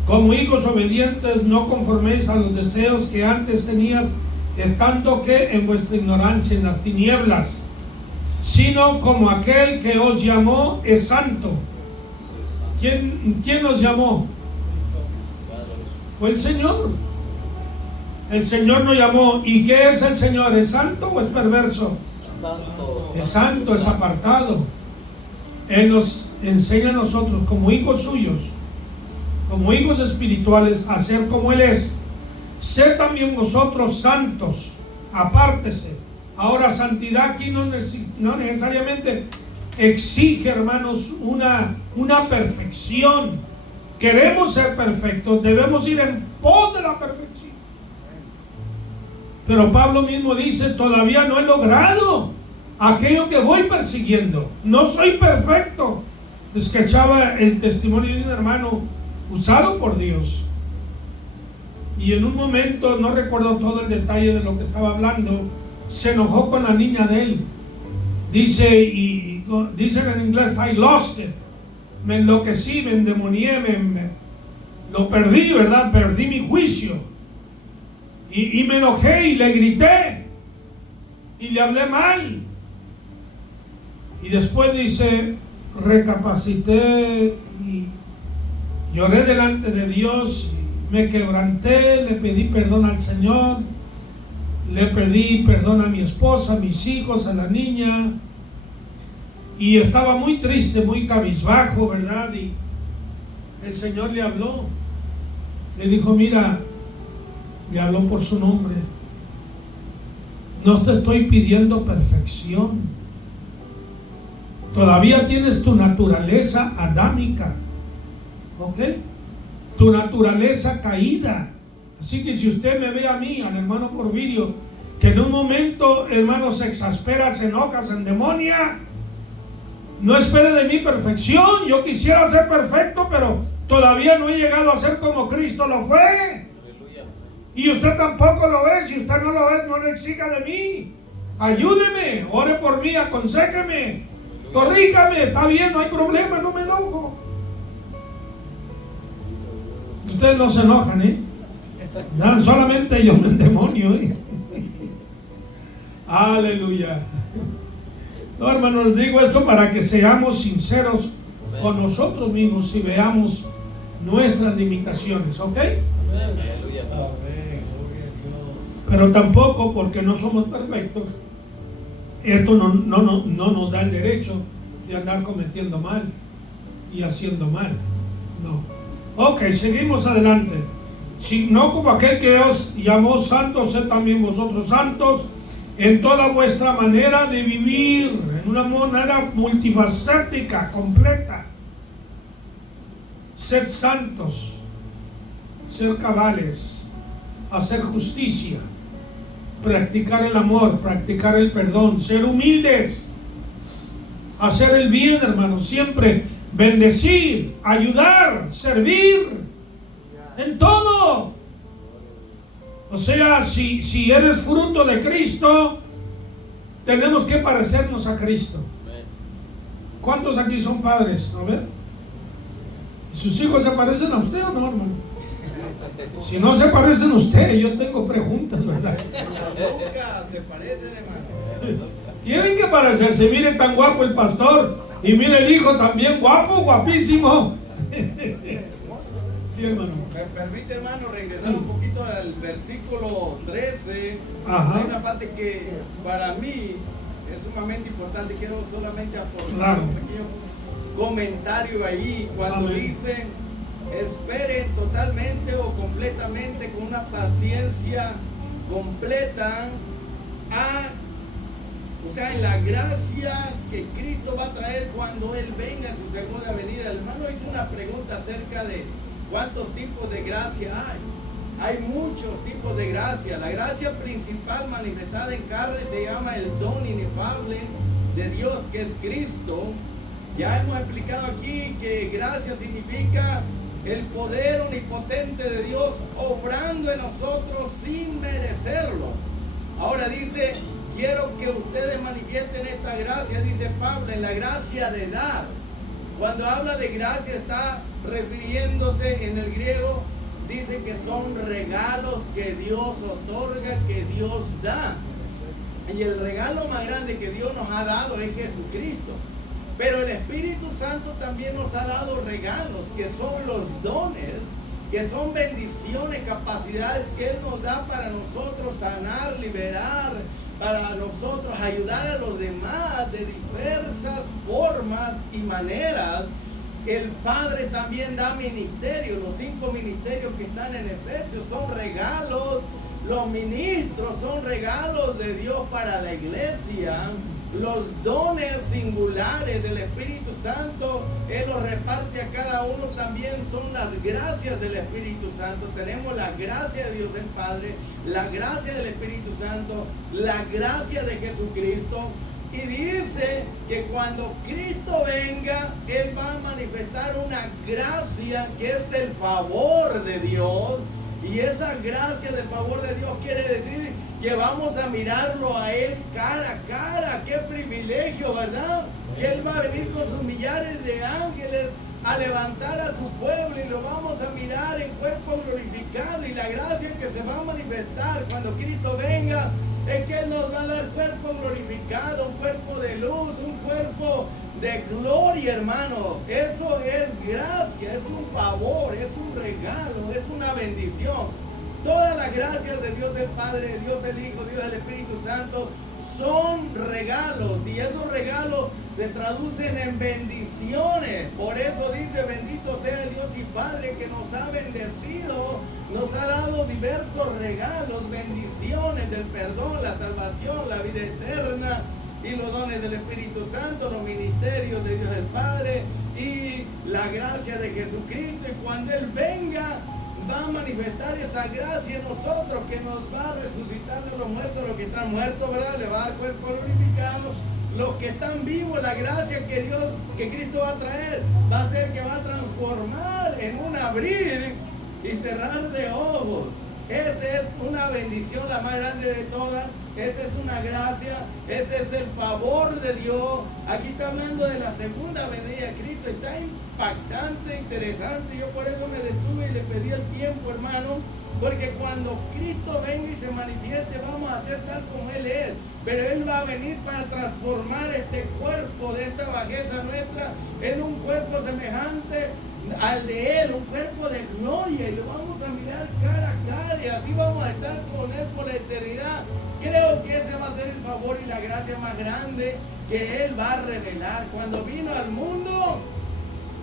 Como hijos obedientes, no conforméis a los deseos que antes tenías, estando que en vuestra ignorancia en las tinieblas, sino como aquel que os llamó es santo. ¿Quién nos llamó? Fue el Señor. El Señor nos llamó. ¿Y qué es el Señor? ¿Es santo o es perverso? Santo. Es santo, es apartado. Él nos enseña a nosotros como hijos suyos, como hijos espirituales, a ser como Él es. Sed también vosotros santos, apártese. Ahora, santidad aquí no necesariamente exige, hermanos, una perfección. Queremos ser perfectos, debemos ir en pos de la perfección. Pero Pablo mismo dice, todavía no he logrado aquello que voy persiguiendo. No soy perfecto. Escuchaba el testimonio de un hermano usado por Dios. Y en un momento, no recuerdo todo el detalle de lo que estaba hablando, se enojó con la niña de él. Dicen en inglés, I lost it. Me enloquecí, me endemonié, lo perdí, ¿verdad? Perdí mi juicio. Y me enojé y le grité. Y le hablé mal. Y después dice, recapacité y lloré delante de Dios. Me quebranté, le pedí perdón al Señor. Le pedí perdón a mi esposa, a mis hijos, a la niña. Y estaba muy triste, muy cabizbajo, ¿verdad? Y el Señor le habló. Le dijo, mira, le habló por su nombre. No te estoy pidiendo perfección. Todavía tienes tu naturaleza adámica. ¿Ok? Tu naturaleza caída. Así que si usted me ve a mí, al hermano Porfirio, que en un momento, hermano, se exaspera, se enoja, se endemonia, no espere de mí perfección. Yo quisiera ser perfecto, pero todavía no he llegado a ser como Cristo lo fue. Aleluya. Y usted tampoco lo ve. Si usted no lo ve, no lo exija de mí. Ayúdeme, ore por mí, aconséjeme, corríjame. Está bien, no hay problema, no me enojo. Ustedes no se enojan, ¿eh? Ya solamente yo me endemonio, ¿eh? Aleluya. No, hermanos, les digo esto para que seamos sinceros con nosotros mismos y veamos nuestras limitaciones, ¿ok? Aleluya. Pero tampoco, porque no somos perfectos, esto no nos da el derecho de andar cometiendo mal y haciendo mal. No. Ok, seguimos adelante. Si no como aquel que os llamó santos, sed también vosotros santos en toda vuestra manera de vivir, en una manera multifacética, completa. Sed santos, ser cabales, hacer justicia, practicar el amor, practicar el perdón, ser humildes, hacer el bien, hermanos, siempre bendecir, ayudar, servir, en todo. O sea, si eres fruto de Cristo, tenemos que parecernos a Cristo. ¿Cuántos aquí son padres? ¿No ven? ¿Sus hijos se parecen a usted o no, hermano? Si no se parecen a usted, yo tengo preguntas, ¿verdad? Nunca se parecen, hermano. Tienen que parecerse. Mire tan guapo el pastor y mire el hijo también guapo, guapísimo. Sí, hermano. Me permite, hermano, regresar Sí. un poquito al versículo 13. Ajá. Hay una parte que para mí es sumamente importante. Quiero solamente aportar Claro. un pequeño comentario ahí cuando Amén. dicen esperen totalmente o completamente con una paciencia completa o sea, en la gracia que Cristo va a traer cuando Él venga en su segunda venida. El hermano hizo una pregunta acerca de cuántos tipos de gracia hay. Hay muchos tipos de gracia. La gracia principal manifestada en carne se llama el don inefable de Dios, que es Cristo. Ya hemos explicado aquí que gracia significa el poder omnipotente de Dios obrando en nosotros sin merecerlo. Ahora dice, quiero que ustedes manifiesten esta gracia, dice Pablo, en la gracia de dar. Cuando habla de gracia está refiriéndose en el griego, dice que son regalos que Dios otorga, que Dios da. Y el regalo más grande que Dios nos ha dado es Jesucristo. Pero el Espíritu Santo también nos ha dado regalos, que son los dones, que son bendiciones, capacidades que Él nos da para nosotros sanar, liberar, para nosotros ayudar a los demás de diversas formas y maneras. El Padre también da ministerios. Los 5 ministerios que están en Efesios son regalos. Los ministros son regalos de Dios para la iglesia. Los dones singulares del Espíritu Santo, Él los reparte a cada uno, también son las gracias del Espíritu Santo. Tenemos la gracia de Dios el Padre, la gracia del Espíritu Santo, la gracia de Jesucristo. Y dice que cuando Cristo venga, Él va a manifestar una gracia que es el favor de Dios. Y esa gracia del favor de Dios quiere decir que vamos a mirarlo a Él cara a cara. ¡Qué privilegio!, ¿verdad? Que Él va a venir con sus millares de ángeles a levantar a su pueblo y lo vamos a mirar en cuerpo glorificado. Y la gracia que se va a manifestar cuando Cristo venga es que Él nos va a dar cuerpo glorificado, un cuerpo de luz, un cuerpo de gloria, hermano. Eso es gracia, es un favor, es un regalo, es una bendición. Todas las gracias de Dios el Padre, Dios el Hijo, Dios el Espíritu Santo son regalos, y esos regalos se traducen en bendiciones. Por eso dice, bendito sea el Dios y Padre que nos ha bendecido, nos ha dado diversos regalos, bendiciones del perdón, la salvación, la vida eterna y los dones del Espíritu Santo, los ministerios de Dios el Padre y la gracia de Jesucristo. Y cuando Él venga, va a manifestar esa gracia en nosotros, que nos va a resucitar de los muertos. Los que están muertos, ¿verdad?, le va a dar cuerpo glorificado. Los que están vivos, la gracia que Cristo va a traer, va a ser que va a transformar en un abrir y cerrar de ojos. Esa es una bendición, la más grande de todas. Esa es una gracia, ese es el favor de Dios. Aquí está hablando de la segunda venida de Cristo. Está impactante, interesante. Yo por eso me detuve y le pedí el tiempo, hermano, porque cuando Cristo venga y se manifieste, vamos a ser tal como Él es. Pero Él va a venir para transformar este cuerpo de esta bajeza nuestra en un cuerpo semejante al de Él, un cuerpo de gloria, y lo vamos a mirar cara a cara, y así vamos a estar con Él por la eternidad. Creo que ese va a ser el favor y la gracia más grande que Él va a revelar. Cuando vino al mundo,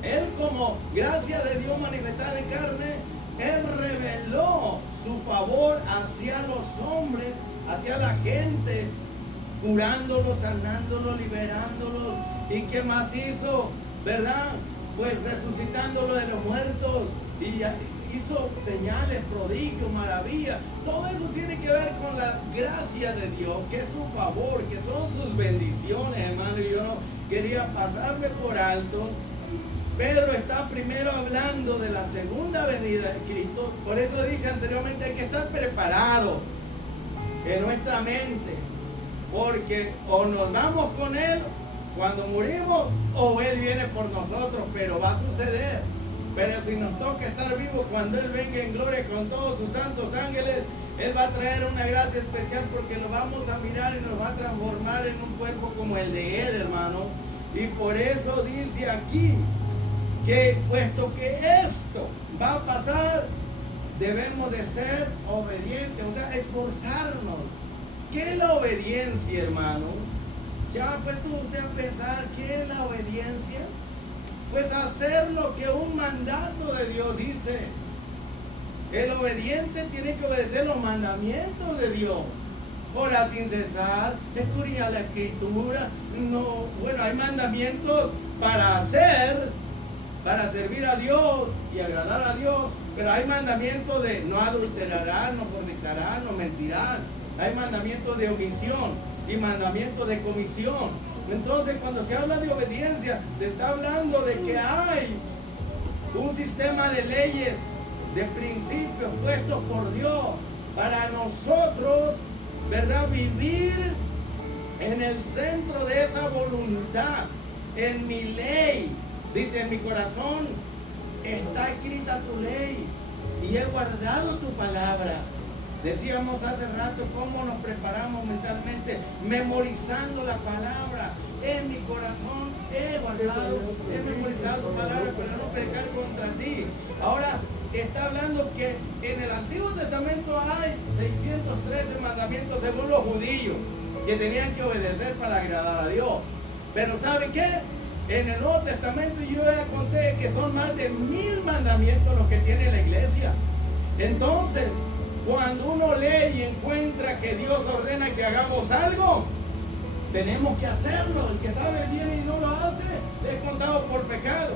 Él, como gracia de Dios manifestada en carne, Él reveló su favor hacia los hombres, hacia la gente, curándolos, sanándolos, liberándolos. ¿Y qué más hizo? ¿Verdad? Pues resucitándolo de los muertos, y hizo señales, prodigios, maravillas. Todo eso tiene que ver con la gracia de Dios, que es su favor, que son sus bendiciones, hermano. Y yo no quería pasarme por alto. Pedro está primero hablando de la segunda venida de Cristo. Por eso dice anteriormente, hay que estar preparado en nuestra mente, porque o nos vamos con Él cuando morimos, o Él viene por nosotros, pero va a suceder. Pero si nos toca estar vivos cuando Él venga en gloria con todos sus santos ángeles, Él va a traer una gracia especial, porque lo vamos a mirar y nos va a transformar en un cuerpo como el de Él, hermano. Y por eso dice aquí que puesto que esto va a pasar, debemos de ser obedientes, o sea, esforzarnos. ¿Qué es la obediencia, hermano? ¿Se ha puesto usted a pensar qué es la obediencia? Pues hacer lo que un mandato de Dios dice. El obediente tiene que obedecer los mandamientos de Dios. Orar sin cesar, escudriñar la escritura. No, bueno, hay mandamientos para hacer, para servir a Dios y agradar a Dios. Pero hay mandamientos de no adulterarás, no fornicarás, no mentirás. Hay mandamientos de omisión y mandamientos de comisión. Entonces, cuando se habla de obediencia, se está hablando de que hay un sistema de leyes, de principios puestos por Dios para nosotros, ¿verdad? Vivir en el centro de esa voluntad, en mi ley. Dice, en mi corazón está escrita tu ley y he guardado tu palabra. Decíamos hace rato cómo nos preparamos mentalmente, memorizando la palabra. En mi corazón he memorizado tu palabra para no pecar contra ti. Ahora, está hablando que en el Antiguo Testamento hay 613 mandamientos según los judíos que tenían que obedecer para agradar a Dios. Pero ¿sabe qué? En el Nuevo Testamento yo ya conté que son más de 1000 mandamientos los que tiene la iglesia. Entonces, cuando uno lee y encuentra que Dios ordena que hagamos algo, tenemos que hacerlo. El que sabe bien y no lo hace, es contado por pecado.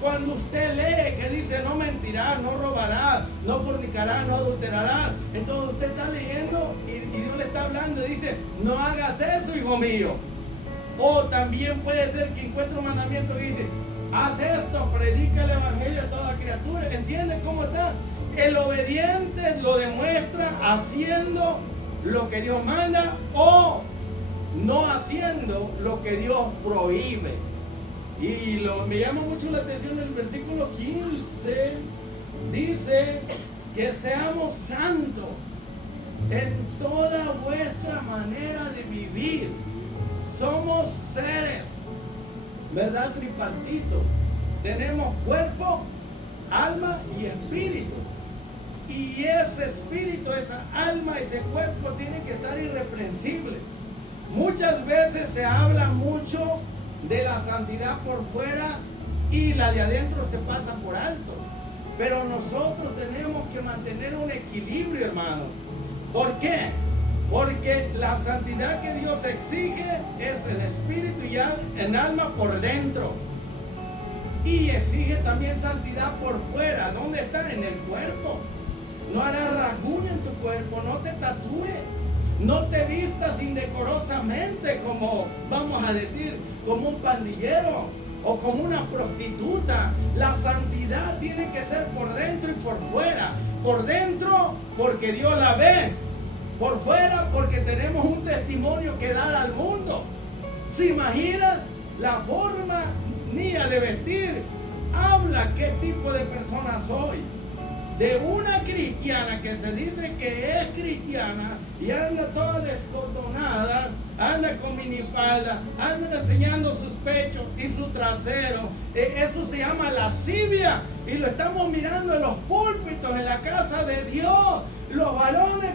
Cuando usted lee que dice no mentirás, no robarás, no fornicarás, no adulterarás, entonces usted está leyendo y Dios le está hablando y dice, no hagas eso, hijo mío. O también puede ser que encuentre un mandamiento que dice, haz esto, predica el evangelio a toda criatura. ¿Entiende cómo está? El obediente lo demuestra haciendo lo que Dios manda o no haciendo lo que Dios prohíbe. Y me llama mucho la atención el versículo 15. Dice que seamos santos en toda vuestra manera de vivir. Somos seres, ¿verdad? Tripartitos. Tenemos cuerpo, alma y espíritu. Y ese espíritu, esa alma, ese cuerpo tiene que estar irreprensible. Muchas veces se habla mucho de la santidad por fuera y la de adentro se pasa por alto. Pero nosotros tenemos que mantener un equilibrio, hermano. ¿Por qué? Porque la santidad que Dios exige es el espíritu y el alma por dentro. Y exige también santidad por fuera. ¿Dónde está? En el cuerpo. No harás rasguño en tu cuerpo, no te tatúes, no te vistas indecorosamente como, vamos a decir, como un pandillero o como una prostituta. La santidad tiene que ser por dentro y por fuera. Por dentro porque Dios la ve. Por fuera porque tenemos un testimonio que dar al mundo. ¿Se imaginan la forma mía de vestir? Habla qué tipo de persona soy. De una cristiana que se dice que es cristiana y anda toda descotonada, anda con minifalda, anda enseñando sus pechos y su trasero. Eso se llama lascivia y lo estamos mirando en los púlpitos, en la casa de Dios. Los varones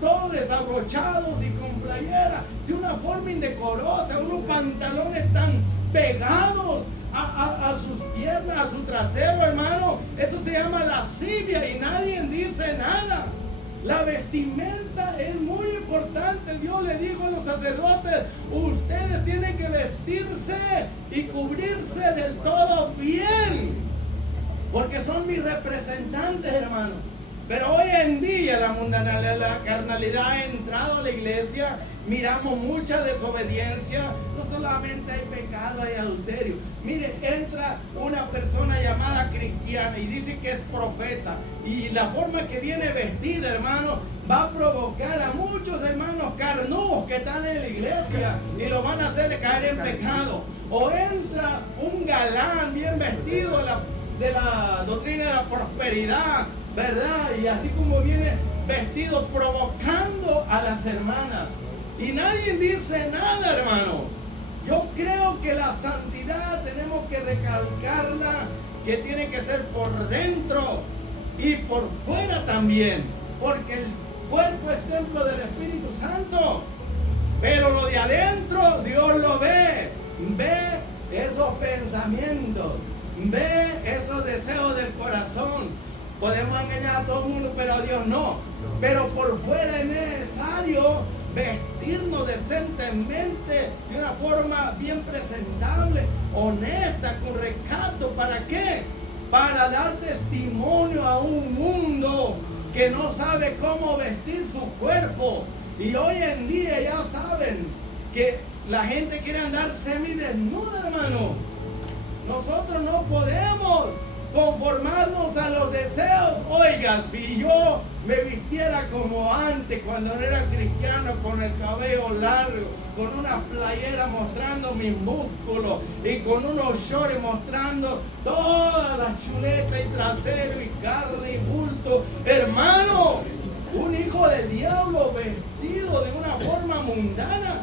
todos desabrochados y con playera de una forma indecorosa, unos pantalones tan pegados a sus piernas, a su trasero, hermano. Eso se llama lascivia y nadie dice nada. La vestimenta es muy importante. Dios le dijo a los sacerdotes, ustedes tienen que vestirse y cubrirse del todo bien, porque son mis representantes, hermano. Pero hoy en día la mundanalidad, la carnalidad ha entrado a la iglesia. Miramos mucha desobediencia. No solamente hay pecado, hay adulterio. Mire, entra una persona llamada cristiana y dice que es profeta. Y la forma que viene vestida, hermano, va a provocar a muchos hermanos carnudos que están en la iglesia y lo van a hacer caer en pecado. O entra un galán bien vestido de la doctrina de la prosperidad, ¿verdad? Y así como viene vestido provocando a las hermanas. Y nadie dice nada, hermano. Yo creo que la santidad tenemos que recalcarla, que tiene que ser por dentro y por fuera también. Porque el cuerpo es templo del Espíritu Santo. Pero lo de adentro Dios lo ve esos pensamientos, ve esos deseos del corazón. Podemos engañar a todo el mundo, pero a Dios no. Pero por fuera es necesario vestirnos decentemente, de una forma bien presentable, honesta, con recato. ¿Para qué? Para dar testimonio a un mundo que no sabe cómo vestir su cuerpo. Y hoy en día ya saben que la gente quiere andar semidesnuda, hermano. Nosotros no podemos conformarnos a los deseos. Oiga, si yo me vistiera como antes, cuando no era cristiano, con el cabello largo, con una playera mostrando mis músculos y con unos shorts mostrando todas las chuletas y trasero y carne y bulto, hermano, un hijo del diablo vestido de una forma mundana.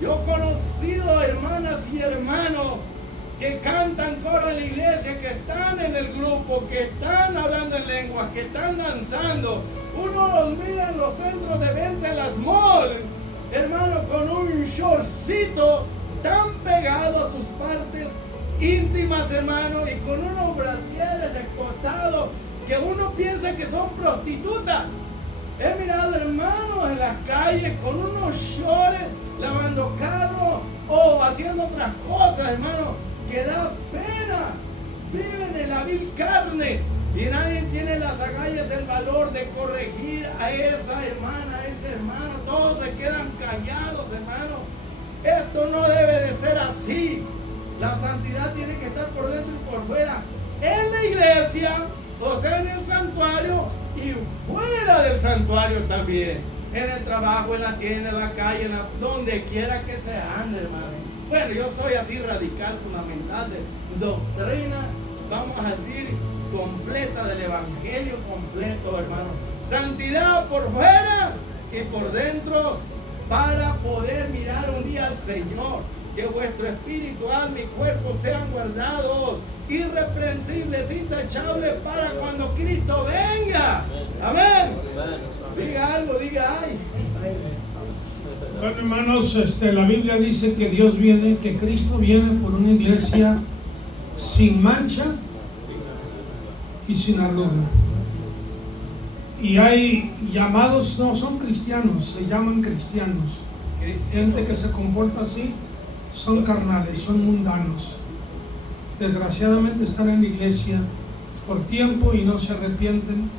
Yo he conocido hermanas y hermanos que cantan coro en la iglesia, que están en el grupo, que están hablando en lenguas, que están danzando. Uno los mira en los centros de venta, en las malls, hermano, con un shortcito tan pegado a sus partes íntimas, hermano, y con unos brasieres descotados que uno piensa que son prostitutas. He mirado hermanos en las calles con unos shorts, lavando carros o haciendo otras cosas, hermano, que da pena. Viven en la vil carne y nadie tiene las agallas, el valor de corregir a esa hermana, a ese hermano. Todos se quedan callados, hermano. Esto no debe de ser así. La santidad tiene que estar por dentro y por fuera, en la iglesia, o sea, en el santuario, y fuera del santuario también, en el trabajo, en la tienda, en la calle, donde quiera que se ande, hermano. Bueno, yo soy así radical, fundamental de doctrina, vamos a decir, completa del evangelio completo, hermano. Santidad por fuera y por dentro, para poder mirar un día al Señor. Que vuestro espíritu, alma y cuerpo sean guardados irreprensibles, intachables, para cuando Cristo venga. Amén. Diga algo, diga ay. Bueno, hermanos, la Biblia dice que Dios viene, que Cristo viene por una iglesia sin mancha y sin arruga. Y hay llamados, no son cristianos, se llaman cristianos. Gente que se comporta así, son carnales, son mundanos. Desgraciadamente están en la iglesia por tiempo y no se arrepienten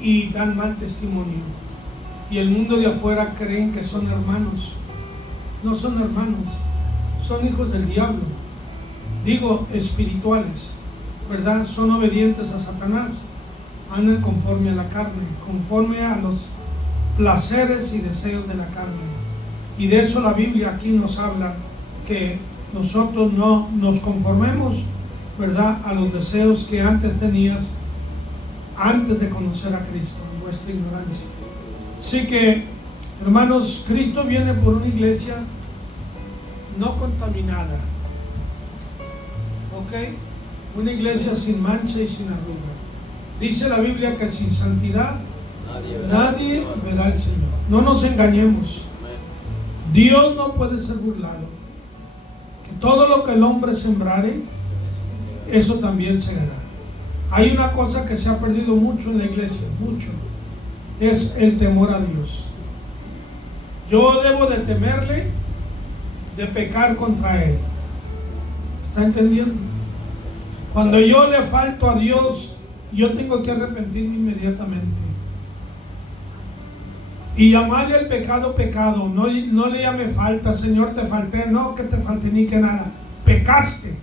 y dan mal testimonio. Y el mundo de afuera creen que son hermanos. No son hermanos, son hijos del diablo. Digo, espirituales, ¿verdad? Son obedientes a Satanás. Andan conforme a la carne, conforme a los placeres y deseos de la carne. Y de eso la Biblia aquí nos habla, que nosotros no nos conformemos, ¿verdad?, a los deseos que antes tenías, antes de conocer a Cristo, en vuestra ignorancia. Así que, hermanos, Cristo viene por una iglesia no contaminada, ¿ok? Una iglesia sin mancha y sin arruga. Dice la Biblia que sin santidad nadie verá al Señor. No nos engañemos. Dios no puede ser burlado. Que todo lo que el hombre sembrare, eso también segará. Hay una cosa que se ha perdido mucho en la iglesia, mucho. Es el temor a Dios. Yo debo de temerle, de pecar contra Él. ¿Está entendiendo? Cuando yo le falto a Dios, yo tengo que arrepentirme inmediatamente. Y llamarle al pecado, pecado. No le llame falta, Señor, te falté. No, que te falté ni que nada. Pecaste.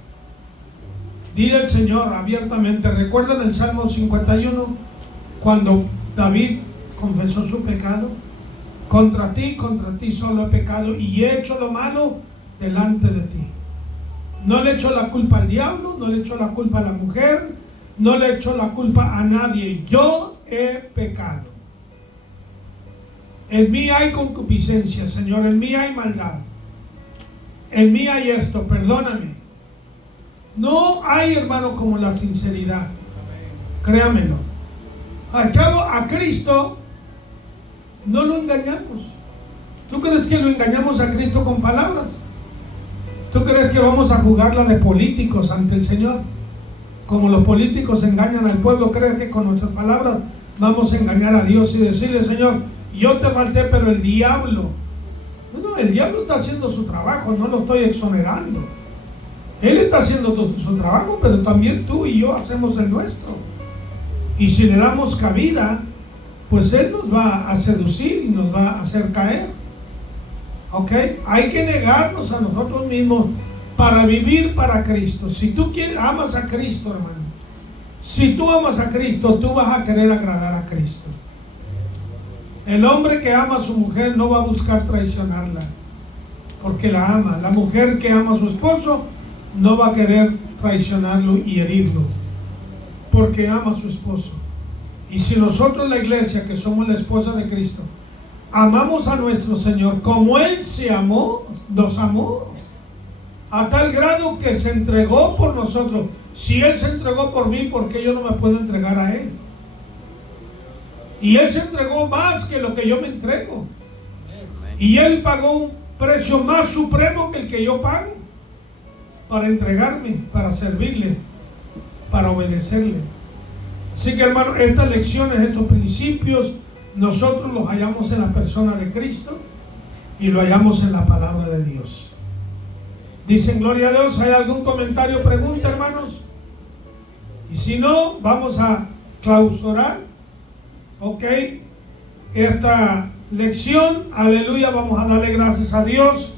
Dile al Señor abiertamente. ¿Recuerdan el Salmo 51? Cuando David confesó su pecado. Contra ti solo he pecado y he hecho lo malo delante de ti. No le echo la culpa al diablo, no le echo la culpa a la mujer, no le echo la culpa a nadie. Yo he pecado. En mí hay concupiscencia, Señor, en mí hay maldad. En mí hay esto, perdóname. No hay, hermano, como la sinceridad. Créamelo. Al cabo, a Cristo no lo engañamos. ¿Tú crees que lo engañamos a Cristo con palabras? ¿Tú crees que vamos a jugarla de políticos ante el Señor? Como los políticos engañan al pueblo, ¿crees que con nuestras palabras vamos a engañar a Dios y decirle, Señor, yo te falté, pero el diablo? No, el diablo está haciendo su trabajo, no lo estoy exonerando. Él está haciendo su trabajo, pero también tú y yo hacemos el nuestro. Y si le damos cabida, pues Él nos va a seducir y nos va a hacer caer. ¿Ok? Hay que negarnos a nosotros mismos para vivir para Cristo. Si tú amas a Cristo, hermano, si tú amas a Cristo, tú vas a querer agradar a Cristo. El hombre que ama a su mujer no va a buscar traicionarla, porque la ama. La mujer que ama a su esposo no va a querer traicionarlo y herirlo, porque ama a su esposo. Y si nosotros, la iglesia, que somos la esposa de Cristo, amamos a nuestro Señor como Él se amó, nos amó, a tal grado que se entregó por nosotros. Si Él se entregó por mí, ¿por qué yo no me puedo entregar a Él? Y Él se entregó más que lo que yo me entrego. Y Él pagó un precio más supremo que el que yo pago para entregarme, para servirle, para obedecerle. Así que, hermano, estas lecciones, estos principios, nosotros los hallamos en la persona de Cristo y lo hallamos en la palabra de Dios. Dicen gloria a Dios. ¿Hay algún comentario, pregunta, hermanos? Y si no, vamos a clausurar, ok, esta lección. Aleluya, vamos a darle gracias a Dios